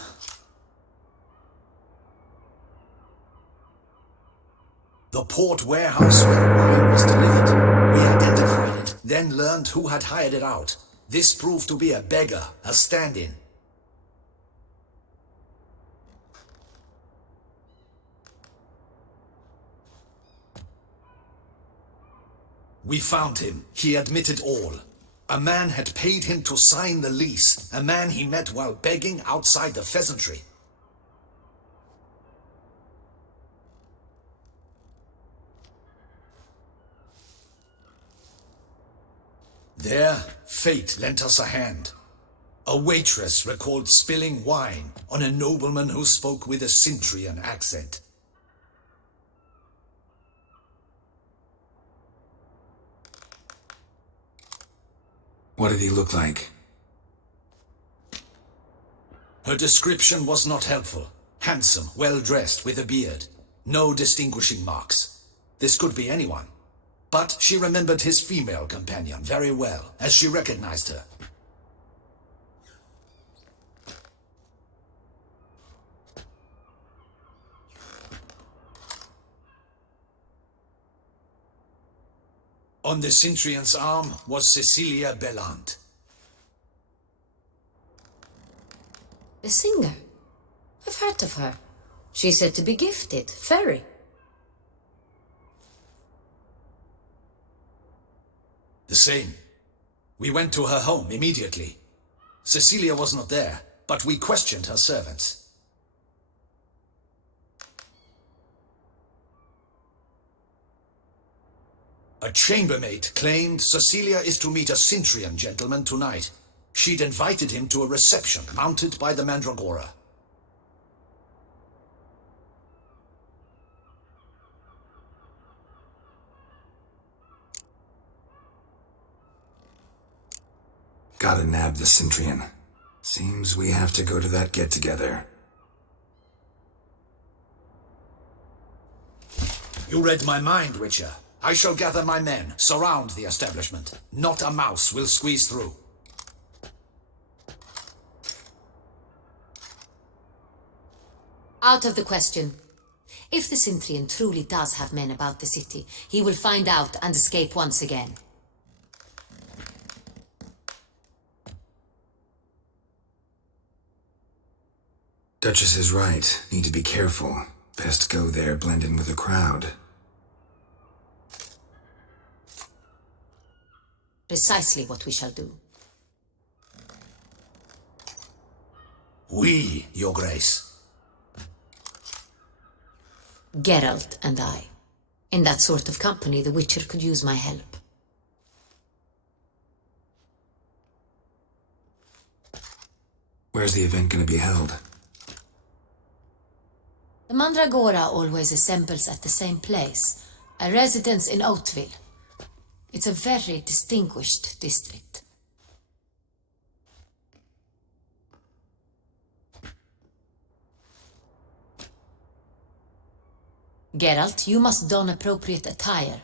The port warehouse where the wine was delivered. We identified it, then learned who had hired it out. This proved to be a beggar, a stand-in. We found him. He admitted all. A man had paid him to sign the lease, a man he met while begging outside the pheasantry. There, fate lent us a hand. A waitress recalled spilling wine on a nobleman who spoke with a Sintrian accent. What did he look like? Her description was not helpful. Handsome, well-dressed, with a beard. No distinguishing marks. This could be anyone. But she remembered his female companion very well, as she recognized her. On the Centrion's arm was Cecilia Bellant. The singer. I've heard of her. She's said to be gifted, very. The same. We went to her home immediately. Cecilia was not there, but we questioned her servants. A chambermaid claimed Cecilia is to meet a Centrion gentleman tonight. She'd invited him to a reception mounted by the Mandragora. Gotta nab the Centrion. Seems we have to go to that get-together. You read my mind, Witcher. I shall gather my men, surround the establishment. Not a mouse will squeeze through. Out of the question. If the Centrion truly does have men about the city, he will find out and escape once again. Duchess is right. Need to be careful. Best go there, blend in with the crowd. Precisely what we shall do. We, Your Grace. Geralt and I. In that sort of company, the Witcher could use my help. Where's the event gonna be held? The Mandragora always assembles at the same place, a residence in Oatville. It's a very distinguished district. Geralt, you must don appropriate attire.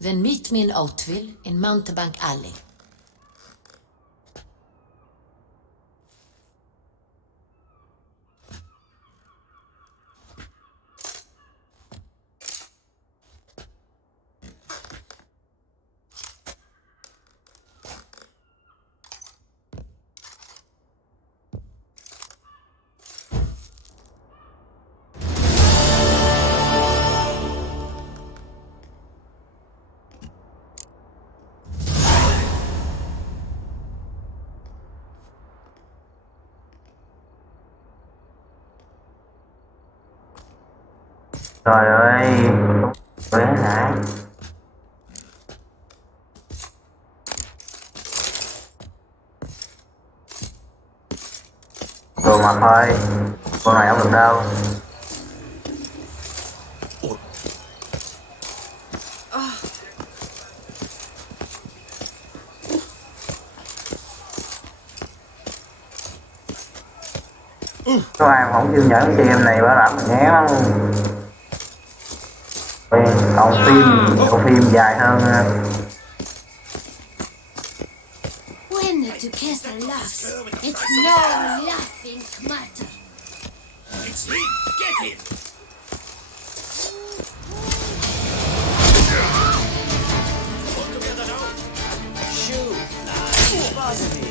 Then meet me in Oatville in Mountebank Alley. Trời ơi, quên hả? Đồ mặt thôi, con này không được đâu. Có ai không chịu nhẫn chị em này bà làm mình nghe không? Còn phim dài hơn. When the Duchessa laughs, it's no laughing matter. It's him! Get him! All together now. Shoot! Positive.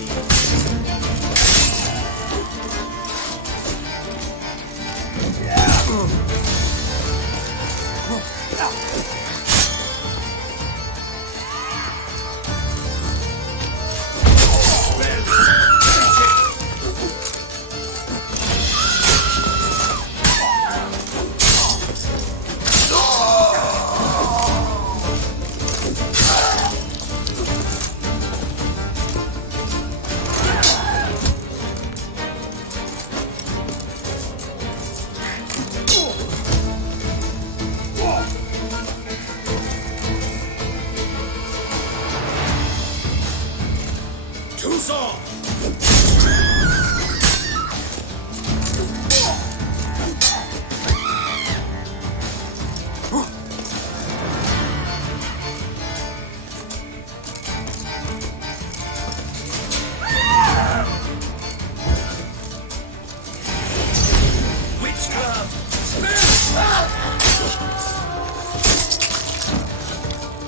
sword!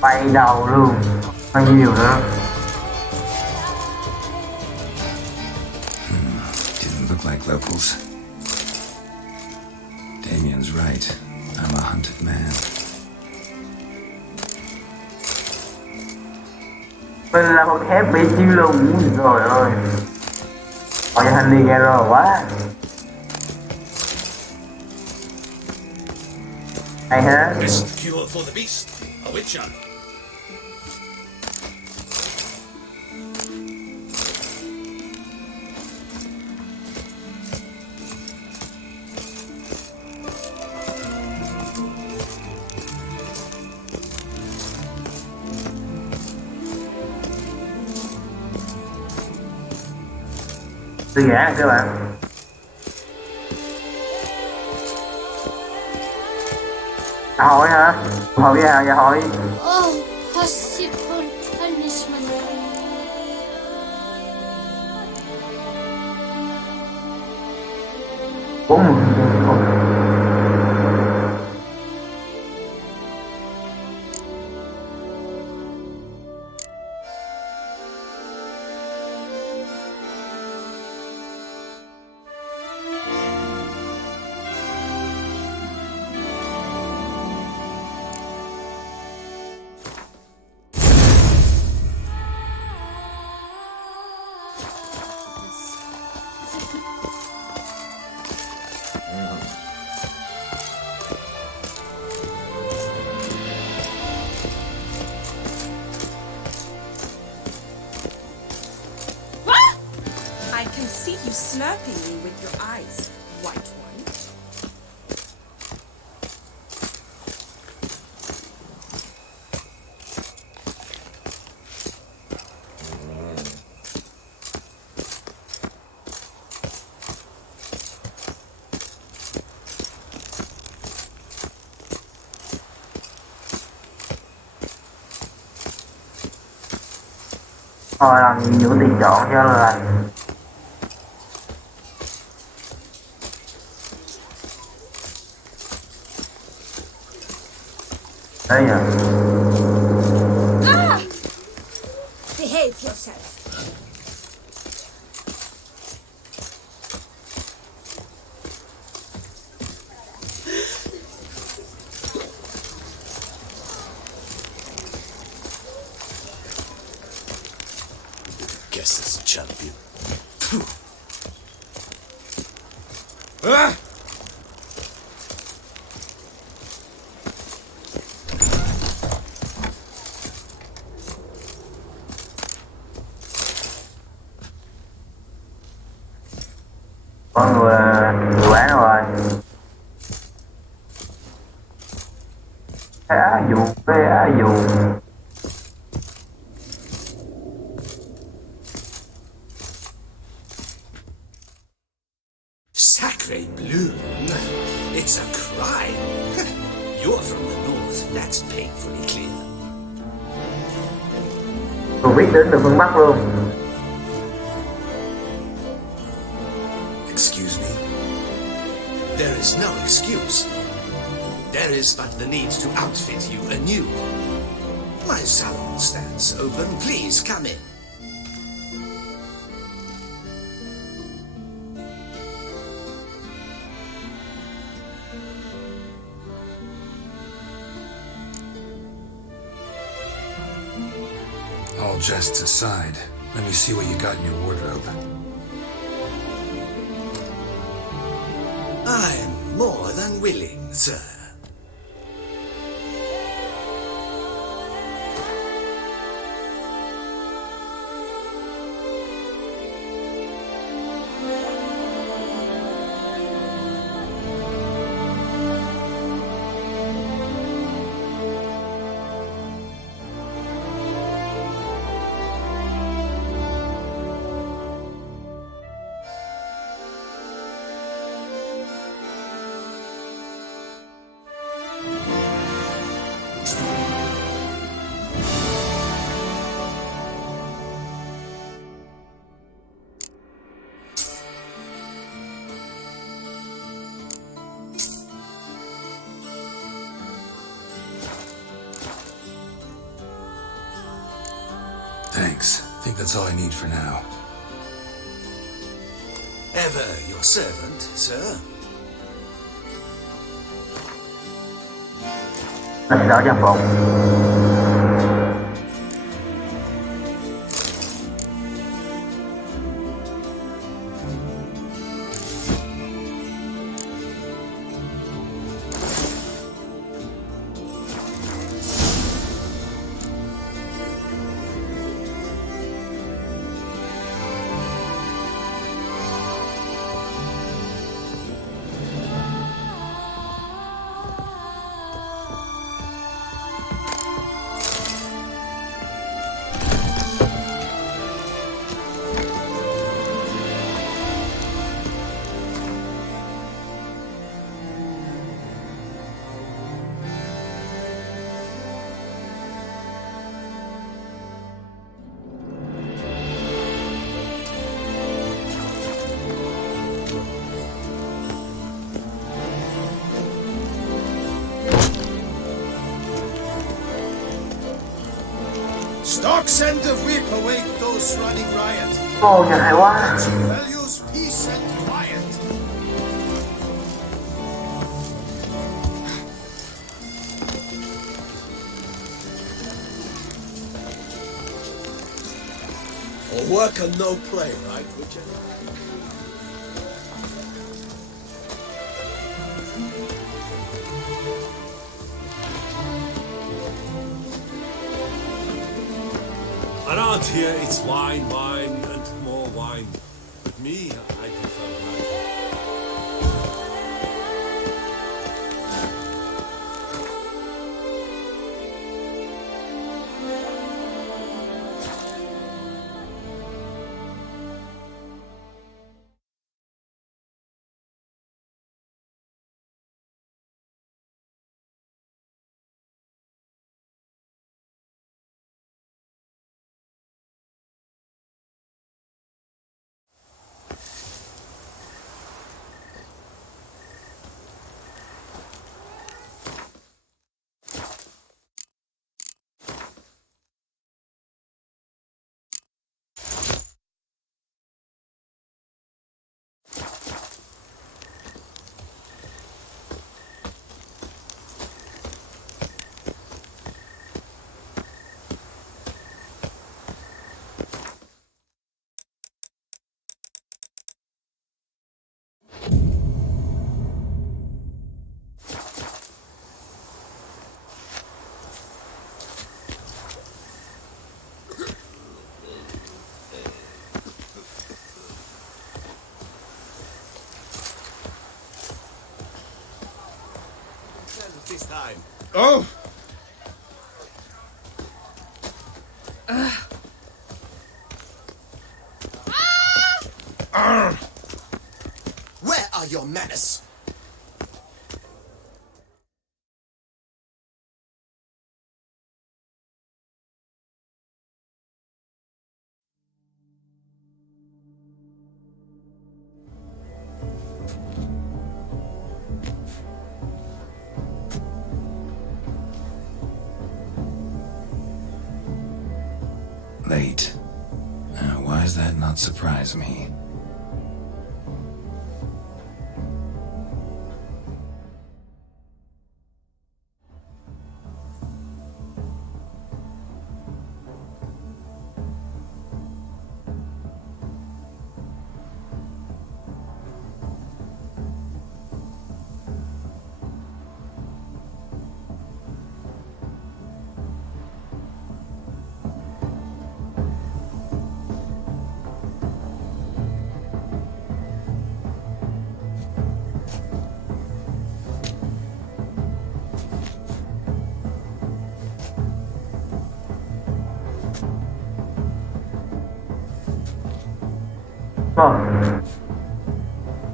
Bay đầu luôn, bao nhiêu nữa. Didn't look like locals. Damien's right. I'm a hunted man. Mình là con thép bị chiêu lùng rồi ơi. Họ cho hành đi nghe rồi quá. Hay hết. Best cure for the beast, a witcher. Tôi nhã các bạn. Dạ hội hả? Hội với dạ hội. Oh, possible punishment. Bốn mươi. I can see you slurping me with your eyes, white one. Thôi làm nhiều tiền chọn cho là đấy nhỉ. Ah! Behave yourself. Guess it's a champion. Có người bán rồi. Cái á dù. Sacre bleu! It's a crime! You're from the north, that's painfully clear. Tôi biết đến từ phương Bắc luôn. Excuse me? There is no excuse. There is but the need to outfit you anew. My salon stands open. Please come in. All jests aside, let me see what you got in your wardrobe. I'm more than willing, sir. Thanks. I think that's all I need for now. Ever your servant, sir. Đỡ trang phục. Stocks and the whip await those running riot. Ồ, nhìn hay quá. She values peace and quiet. All work and no play, right, Richard? Around here, it's wine, wine, and more wine. But me, I prefer wine. This time. Oh! Where are your manners? Late. Why does that not surprise me?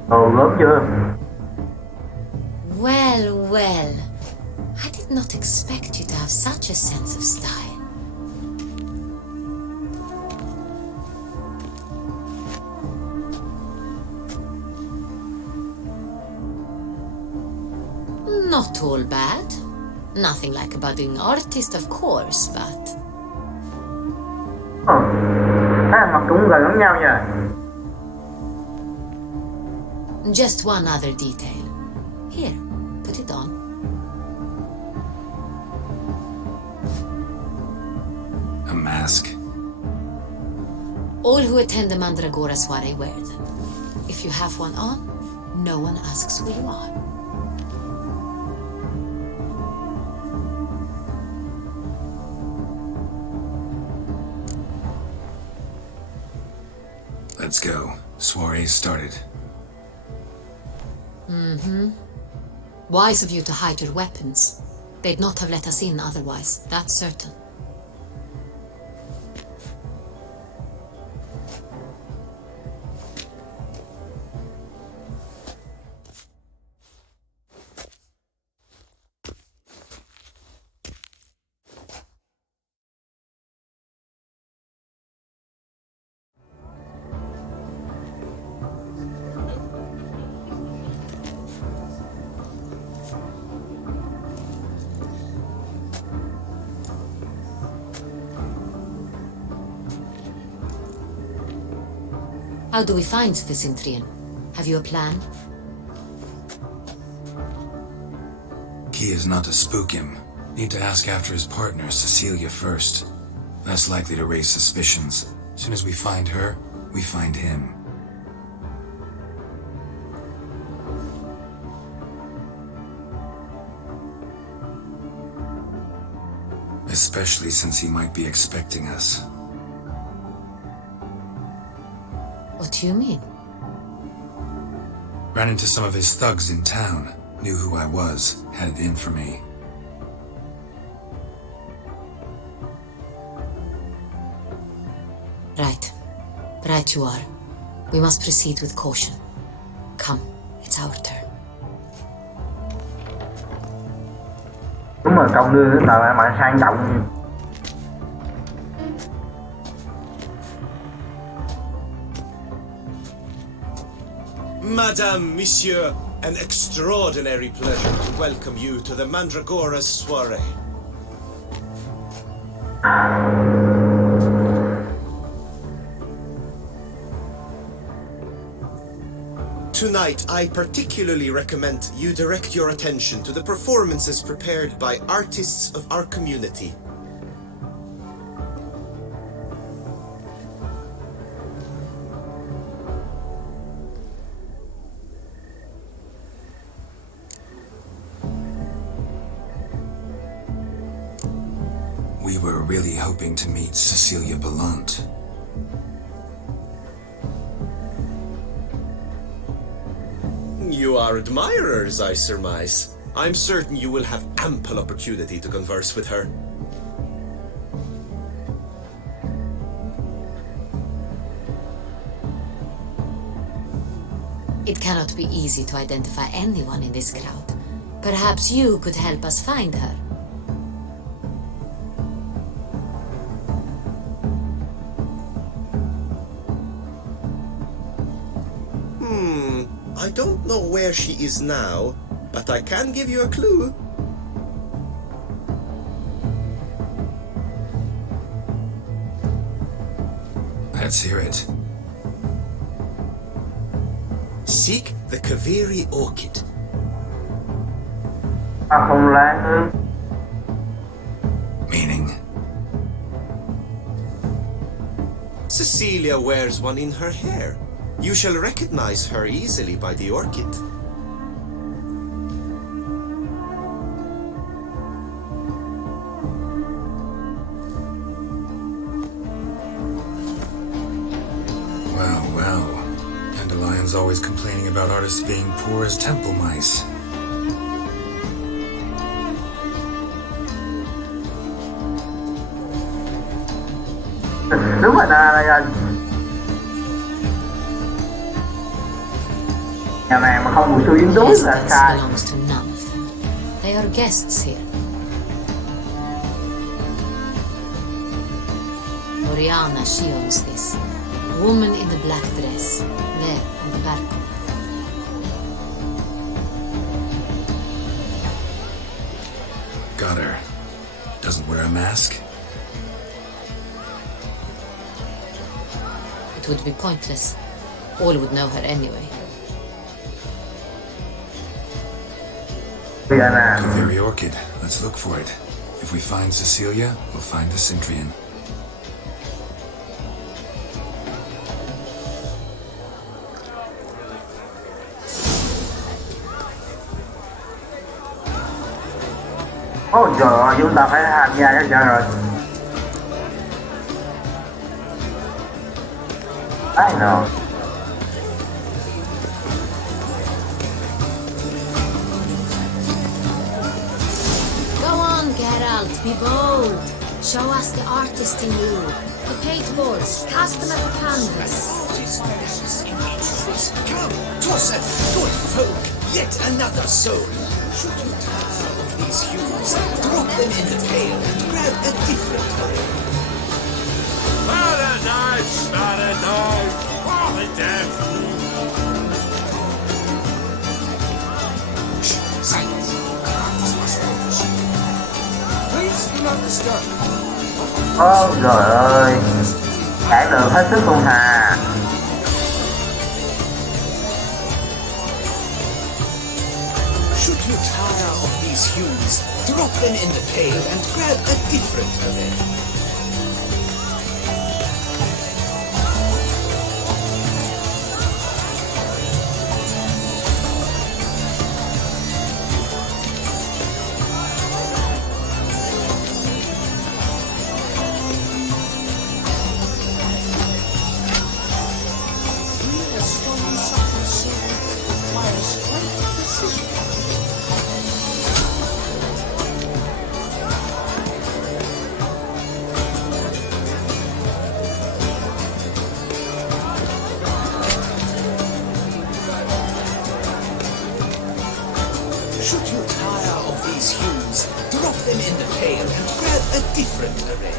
Ồ, lớn chưa? Well, well. I did not expect you to have such a sense of style. Not all bad. Nothing like a budding artist, of course, but... Thấy mặt cũng gần giống nhau nha. Just one other detail. Here, put it on. A mask? All who attend the Mandragora soiree wear them. If you have one on, no one asks who you are. Let's go. Soiree started. Wise of you to hide your weapons. They'd not have let us in otherwise, that's certain. How do we find the Cintrian? Have you a plan? Key is not to spook him. Need to ask after his partner, Cecilia, first. That's likely to raise suspicions. As soon as we find her, we find him. Especially since he might be expecting us. What do you mean? Ran into some of his thugs in town. Knew who I was. Had it in for me. Right. Right you are. We must proceed with caution. Come, it's our turn. Đúng rồi, công đưa tờ mà sang trọng. Madame, Monsieur, an extraordinary pleasure to welcome you to the Mandragora soiree. Tonight, I particularly recommend you direct your attention to the performances prepared by artists of our community. We were really hoping to meet Cecilia Bellant. You are admirers, I surmise. I'm certain you will have ample opportunity to converse with her. It cannot be easy to identify anyone in this crowd. Perhaps you could help us find her. I don't know where she is now, but I can give you a clue. Let's hear it. Seek the Kaveri orchid. Không lá hương. Meaning? Cecilia wears one in her hair. You shall recognize her easily by the orchid. Well, well. Dandelion's always complaining about artists being poor as temple mice. Đúng rồi, nhà này mà không mùi xui yếm đuối là Residence sai. belongs to none of them. They are guests here. Oriana, she owns this. Woman in the black dress. There, on the balcony. Got her. Doesn't wear a mask? it would be pointless. All would know her anyway. Bây giờ nè. The very orchid. Let's look for it. If we find Cecilia, we'll find the Centrian. Ôi trời ơi, chúng ta phải tham gia cái chơi rồi. I know. Go on, Geralt, be bold. Show us the artist in you. The pasteboards, cast them at the canvas. Come, Toussaint, good folk, yet another soul. Should you tire of these hues, drop them in the pail and grab a different way. Paradise, paradise, oh, the death. Silence. Please do not disturb. Ôi trời ơi, cản đường hết sức luôn hà. Should you tire of these hues, drop them in the pail and grab a different array. Should you tire of these hues, drop them in the pail and grab a different array.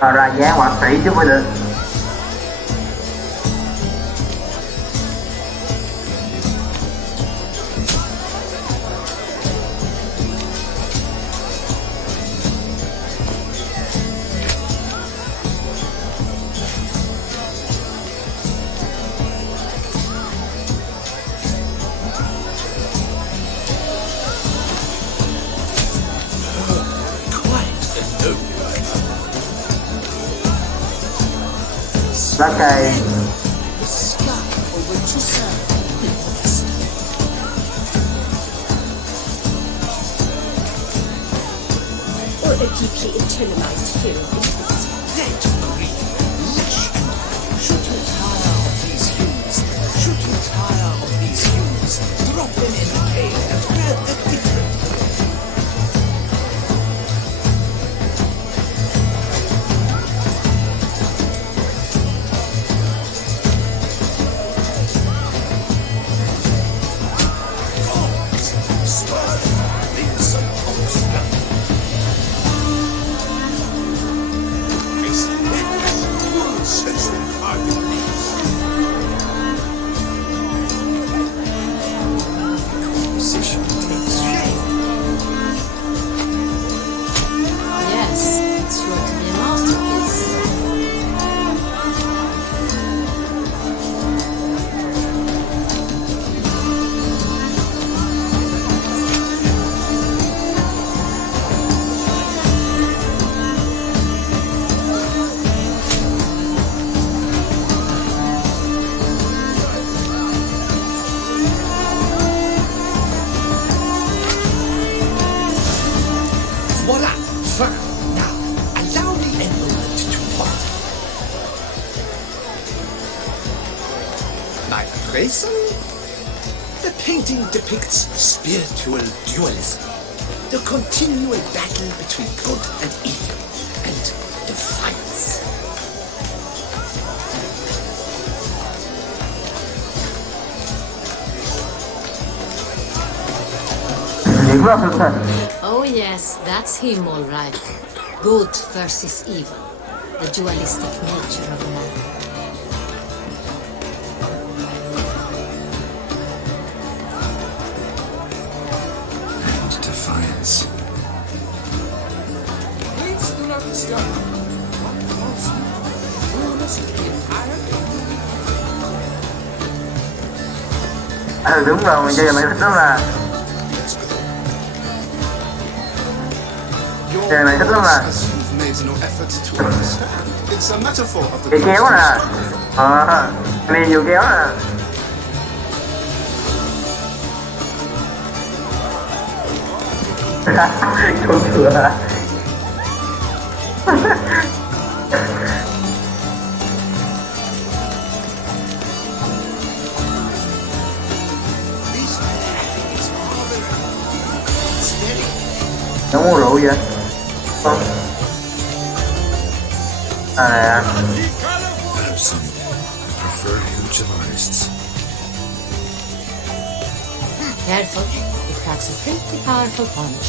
Ra giá họa sĩ chứ mới được. Lá cây. The sky over Toussaint before the sun. Or a deeply internalized fear of it. That green, lush and full. Should you tire of these hues, should you tire of these hues, drop them in the pail and grab a different array. Yes, it's sure to be a masterpiece. Voila! Fine. Now, allow me a moment to ponder. My appraisal? The painting depicts spiritual dualism, the continual battle between good and evil, and defiance. Những lớp thực thần. Oh yes, that's him all right. Good versus evil. The dualistic nature of man. And defiance. Please do not disturb. Đúng rồi, mình chơi mày thích lắm là. Chơi mày thích lắm là. Cái kéo nè. Liền vừa kéo nè. Con thừa hả? Nó uống rượu vậy? Không. À. Absolute, the preferred hooch of artists. Careful, it packs a pretty powerful punch.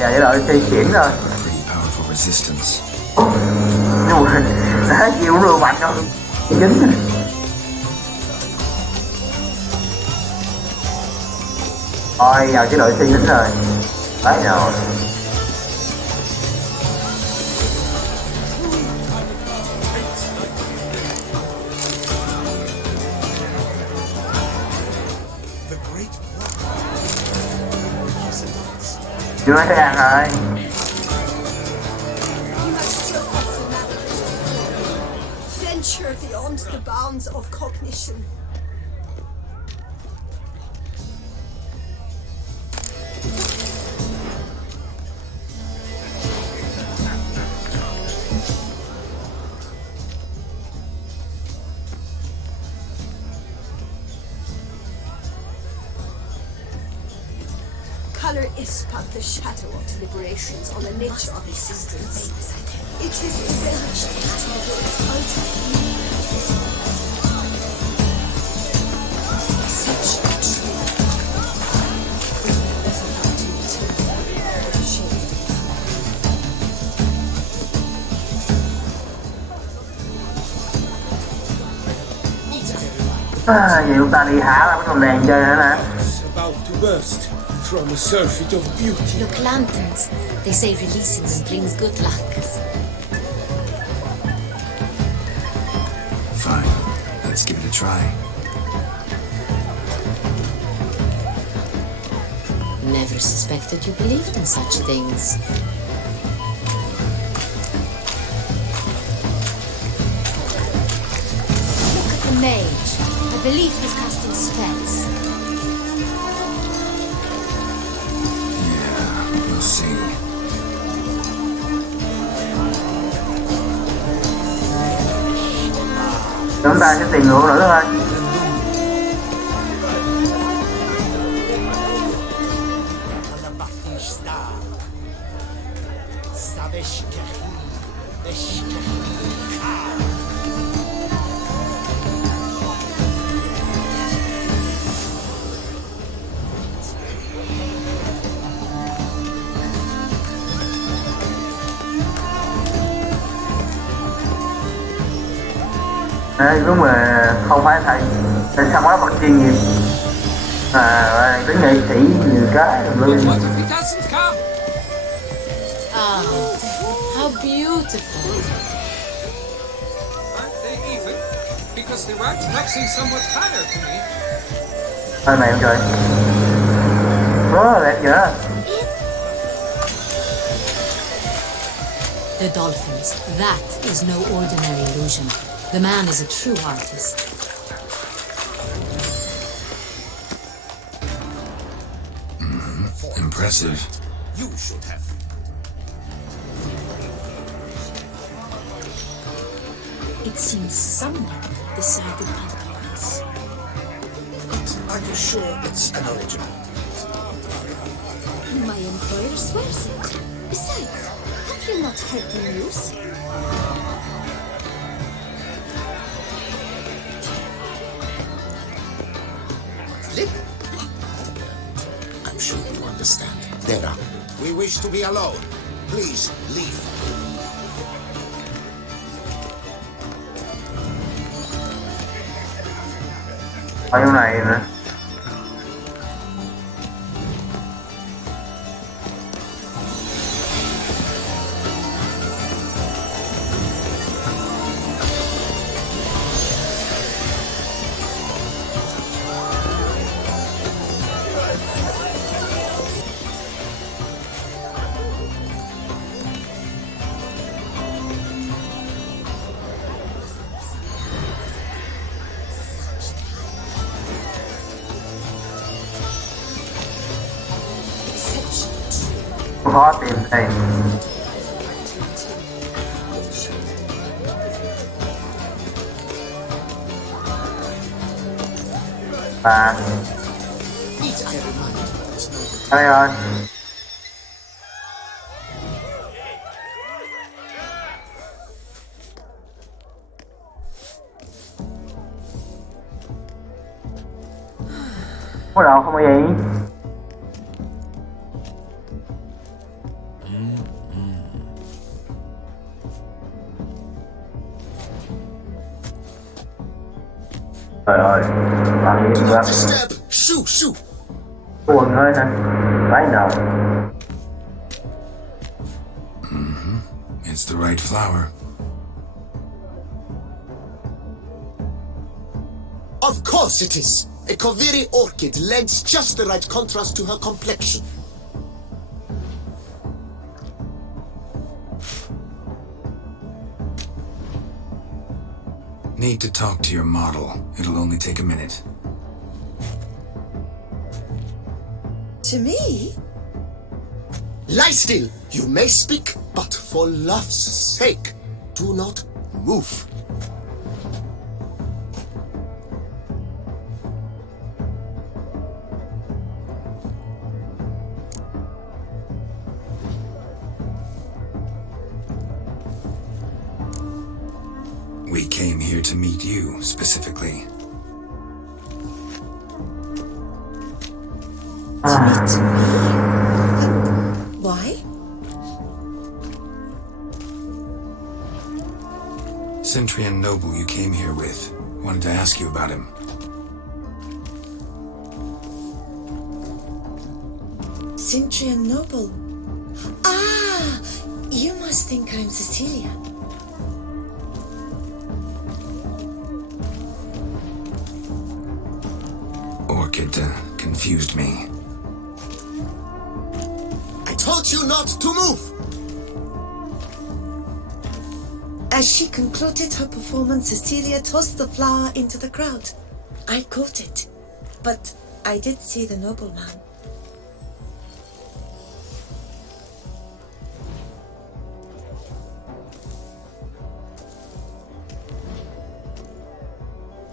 Giờ cái đội chơi chiến rồi. Pretty powerful resistance. Đã chịu uống rượu mạnh rồi. Dính. Giờ cái đội chơi dính rồi. Đấy rồi. Chưa nói thấy ăn rồi. Venture beyond the bounds of cognition. Color is but the shadow of deliberations on the nature of existence. It is essential to the world's ultimate. Vậy chúng ta đi hả là cái con đèn chơi nữa nè. About to burst from a surfeit of beauty. Look, lanterns. They say releasing them brings good luck. Fine, let's give it a try. Never suspected you believed in such things. Look at the mage. I believe he's casting spells. Yeah, we'll see. Chúng ta sẽ tìm rượu nữa thôi. Đấy, đúng là không phải thầy xong đó bậc chuyên nghiệp tính nghệ sĩ nhiều cái luôn. Ah, how beautiful. Aren't they even? Because the right flexing somewhat higher to me. Thôi này em trời. Đẹp chưa? The dolphins. That is no ordinary illusion. The man is a true artist. Impressive. You should have. It seems someone decided otherwise. But are you sure it's an original? My employer swears it. Besides, have you not heard the news? I'm sure you understand. Dera, we wish to be alone. Please, leave. Ở chỗ này nữa. khó tìm đây. Và đây rồi. Có đâu không có gì. Trời ơi, bạn gì vậy? Quần hơi nè, phải đâu. It's the right flower. Of course it is. A Kaviri orchid lends just the right contrast to her complexion. Need to talk to your model. It'll only take a minute. To me? Lie still. You may speak, but for love's sake, do not move. We came here to meet you, specifically. Meet me? Why? Centurion noble you came here with. Wanted to ask you about him. Centurion noble. Ah! You must think I'm Cecilia. Orchid confused me. I told you not to move! As she concluded her performance, Cecilia tossed the flower into the crowd. I caught it, but I did see the nobleman.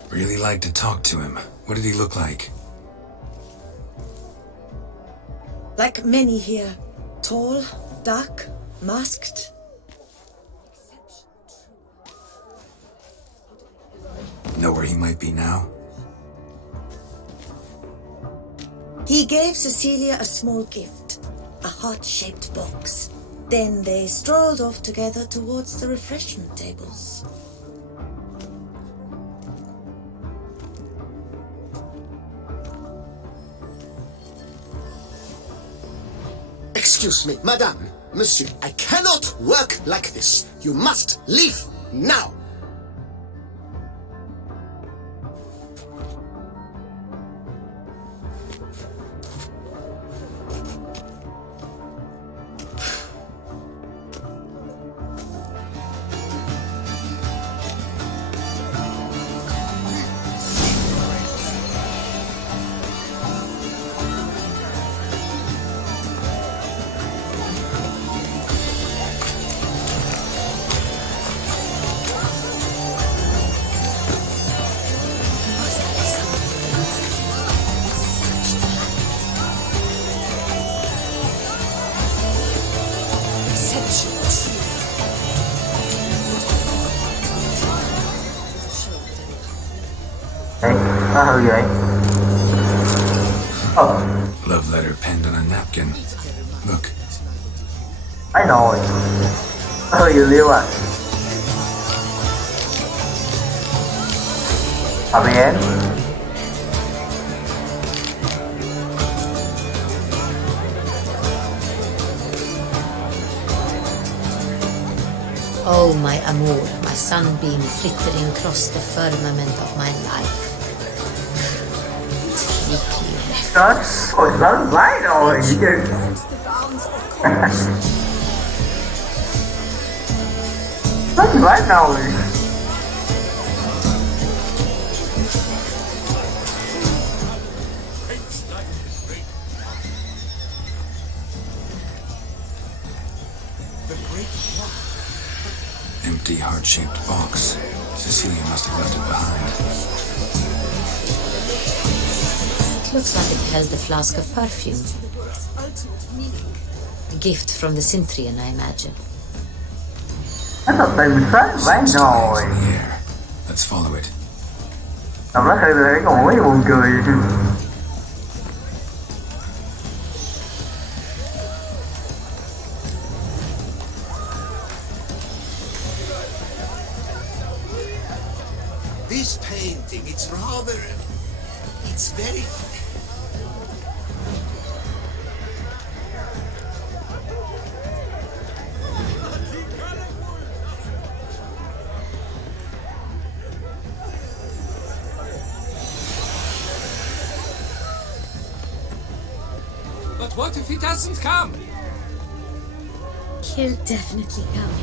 Really like to talk to him. What did he look like? Like many here, tall, dark, masked. Know where he might be now? He gave Cecilia a small gift, a heart-shaped box. Then they strolled off together towards the refreshment tables. Excuse me, madame, monsieur, I cannot work like this. You must leave now. Nó hư vậy. Love letter penned on a napkin. Look. Ấy nồi. Nó hư dữ liêu à. Fabienne. Oh, my amour, my sunbeam flittering across the firmament of my life. Chết, ôi lớn vãi rồi chứ. Lớn vãi rồi. empty, heart-shaped box. Cecilia must have left it behind. It looks like it held a flask of perfume. A gift from the Cintrian, I imagine. Nó thật tình sách vãi nồi. Let's follow it. Đọc nó hơi thấy còn mấy buồn cười. This painting, it's very... But what if he doesn't come? He'll definitely come.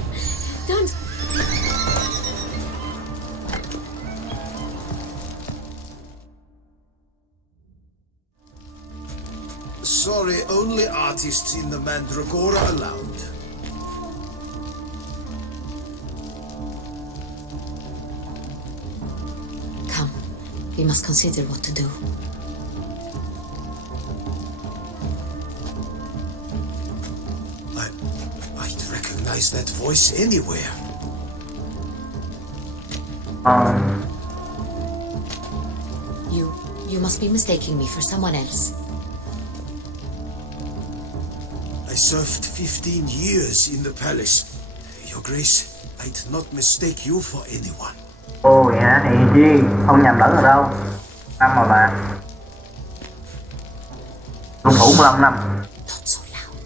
Don't... Sorry, only artists in the Mandragora allowed. Come, we must consider what to do. I'd recognize that voice anywhere. You must be mistaking me for someone else. I served 15 years in the palace. Your Grace, I'd not mistake you for anyone. Ồ vậy hả? Hèn chi, không nhầm lẫn ở đâu. Năm mà bà. Công thủ 15 năm. Not so loud.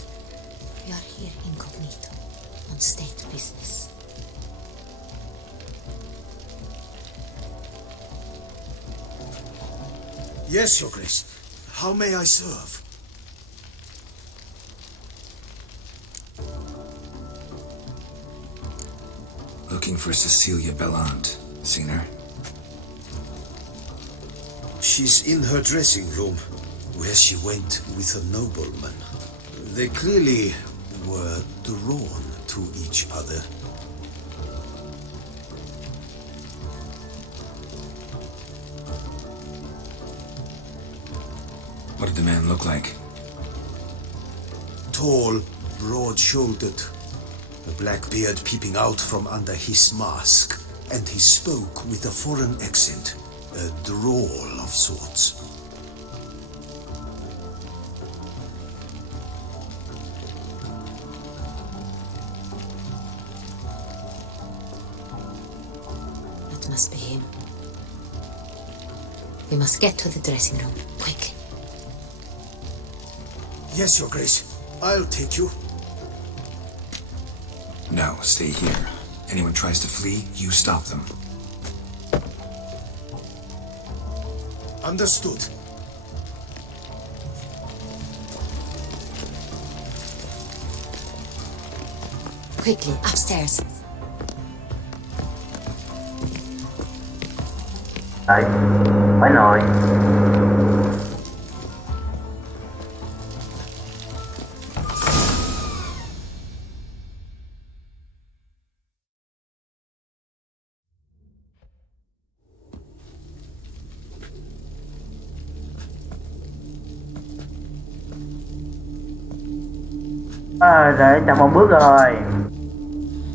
We are here incognito, on state business. Yes, Your Grace. How may I serve? Looking for Cecilia Bellant. Seen her? She's in her dressing room, where she went with a nobleman. They clearly were drawn to each other. What did the man look like? Tall, broad-shouldered, a black beard peeping out from under his mask, and he spoke with a foreign accent, a drawl of sorts. That must be him. We must get to the dressing room, quickly. Yes, Your Grace. I'll take you. No, stay here. Anyone tries to flee, you stop them. Understood. Quickly, upstairs. Đấy, phải nồi. Để chậm một bước rồi.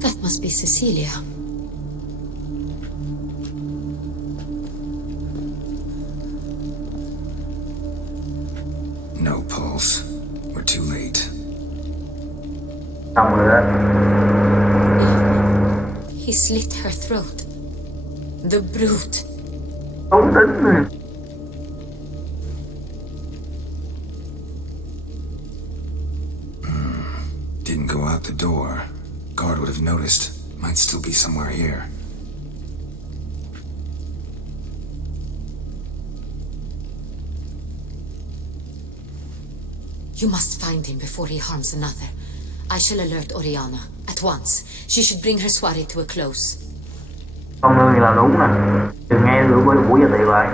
That must be Cecilia. No pulse. We're too late. Xong rồi đó. He slit her throat. The brute. Không tính rồi. Didn't go out the door. Guard would have noticed. Might still be somewhere here. You must find him before he harms another. I shall alert Oriana at once. She should bring her soirée to a close. Con ngươi là đúng nè. Đừng nghe được với buổi giờ tiệc vậy.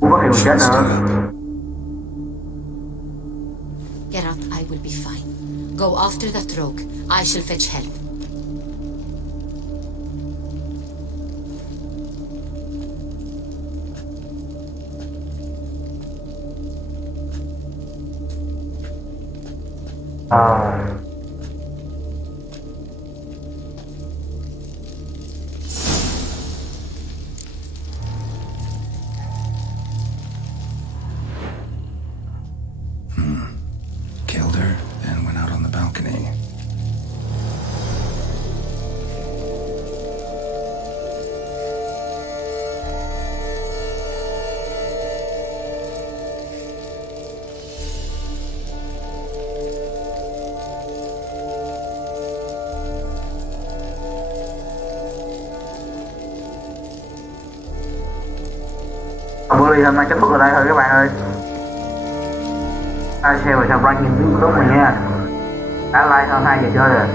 Cũng có khi mình chết nữa. Geralt, I will be fine. Go after that rogue. I shall fetch help. Killed her and went out on the balcony. Buổi đi hôm nay kết thúc ở đây thôi các bạn ơi. Share và subscribe kênh youtube của mình nha. Đã like hơn 2 giờ chơi rồi.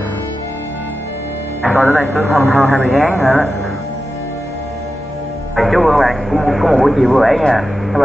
Coi đến đây cứ hơn 2 bị án rồi đó. Chúc các bạn có một buổi chiều vui vẻ nha. Các bạn.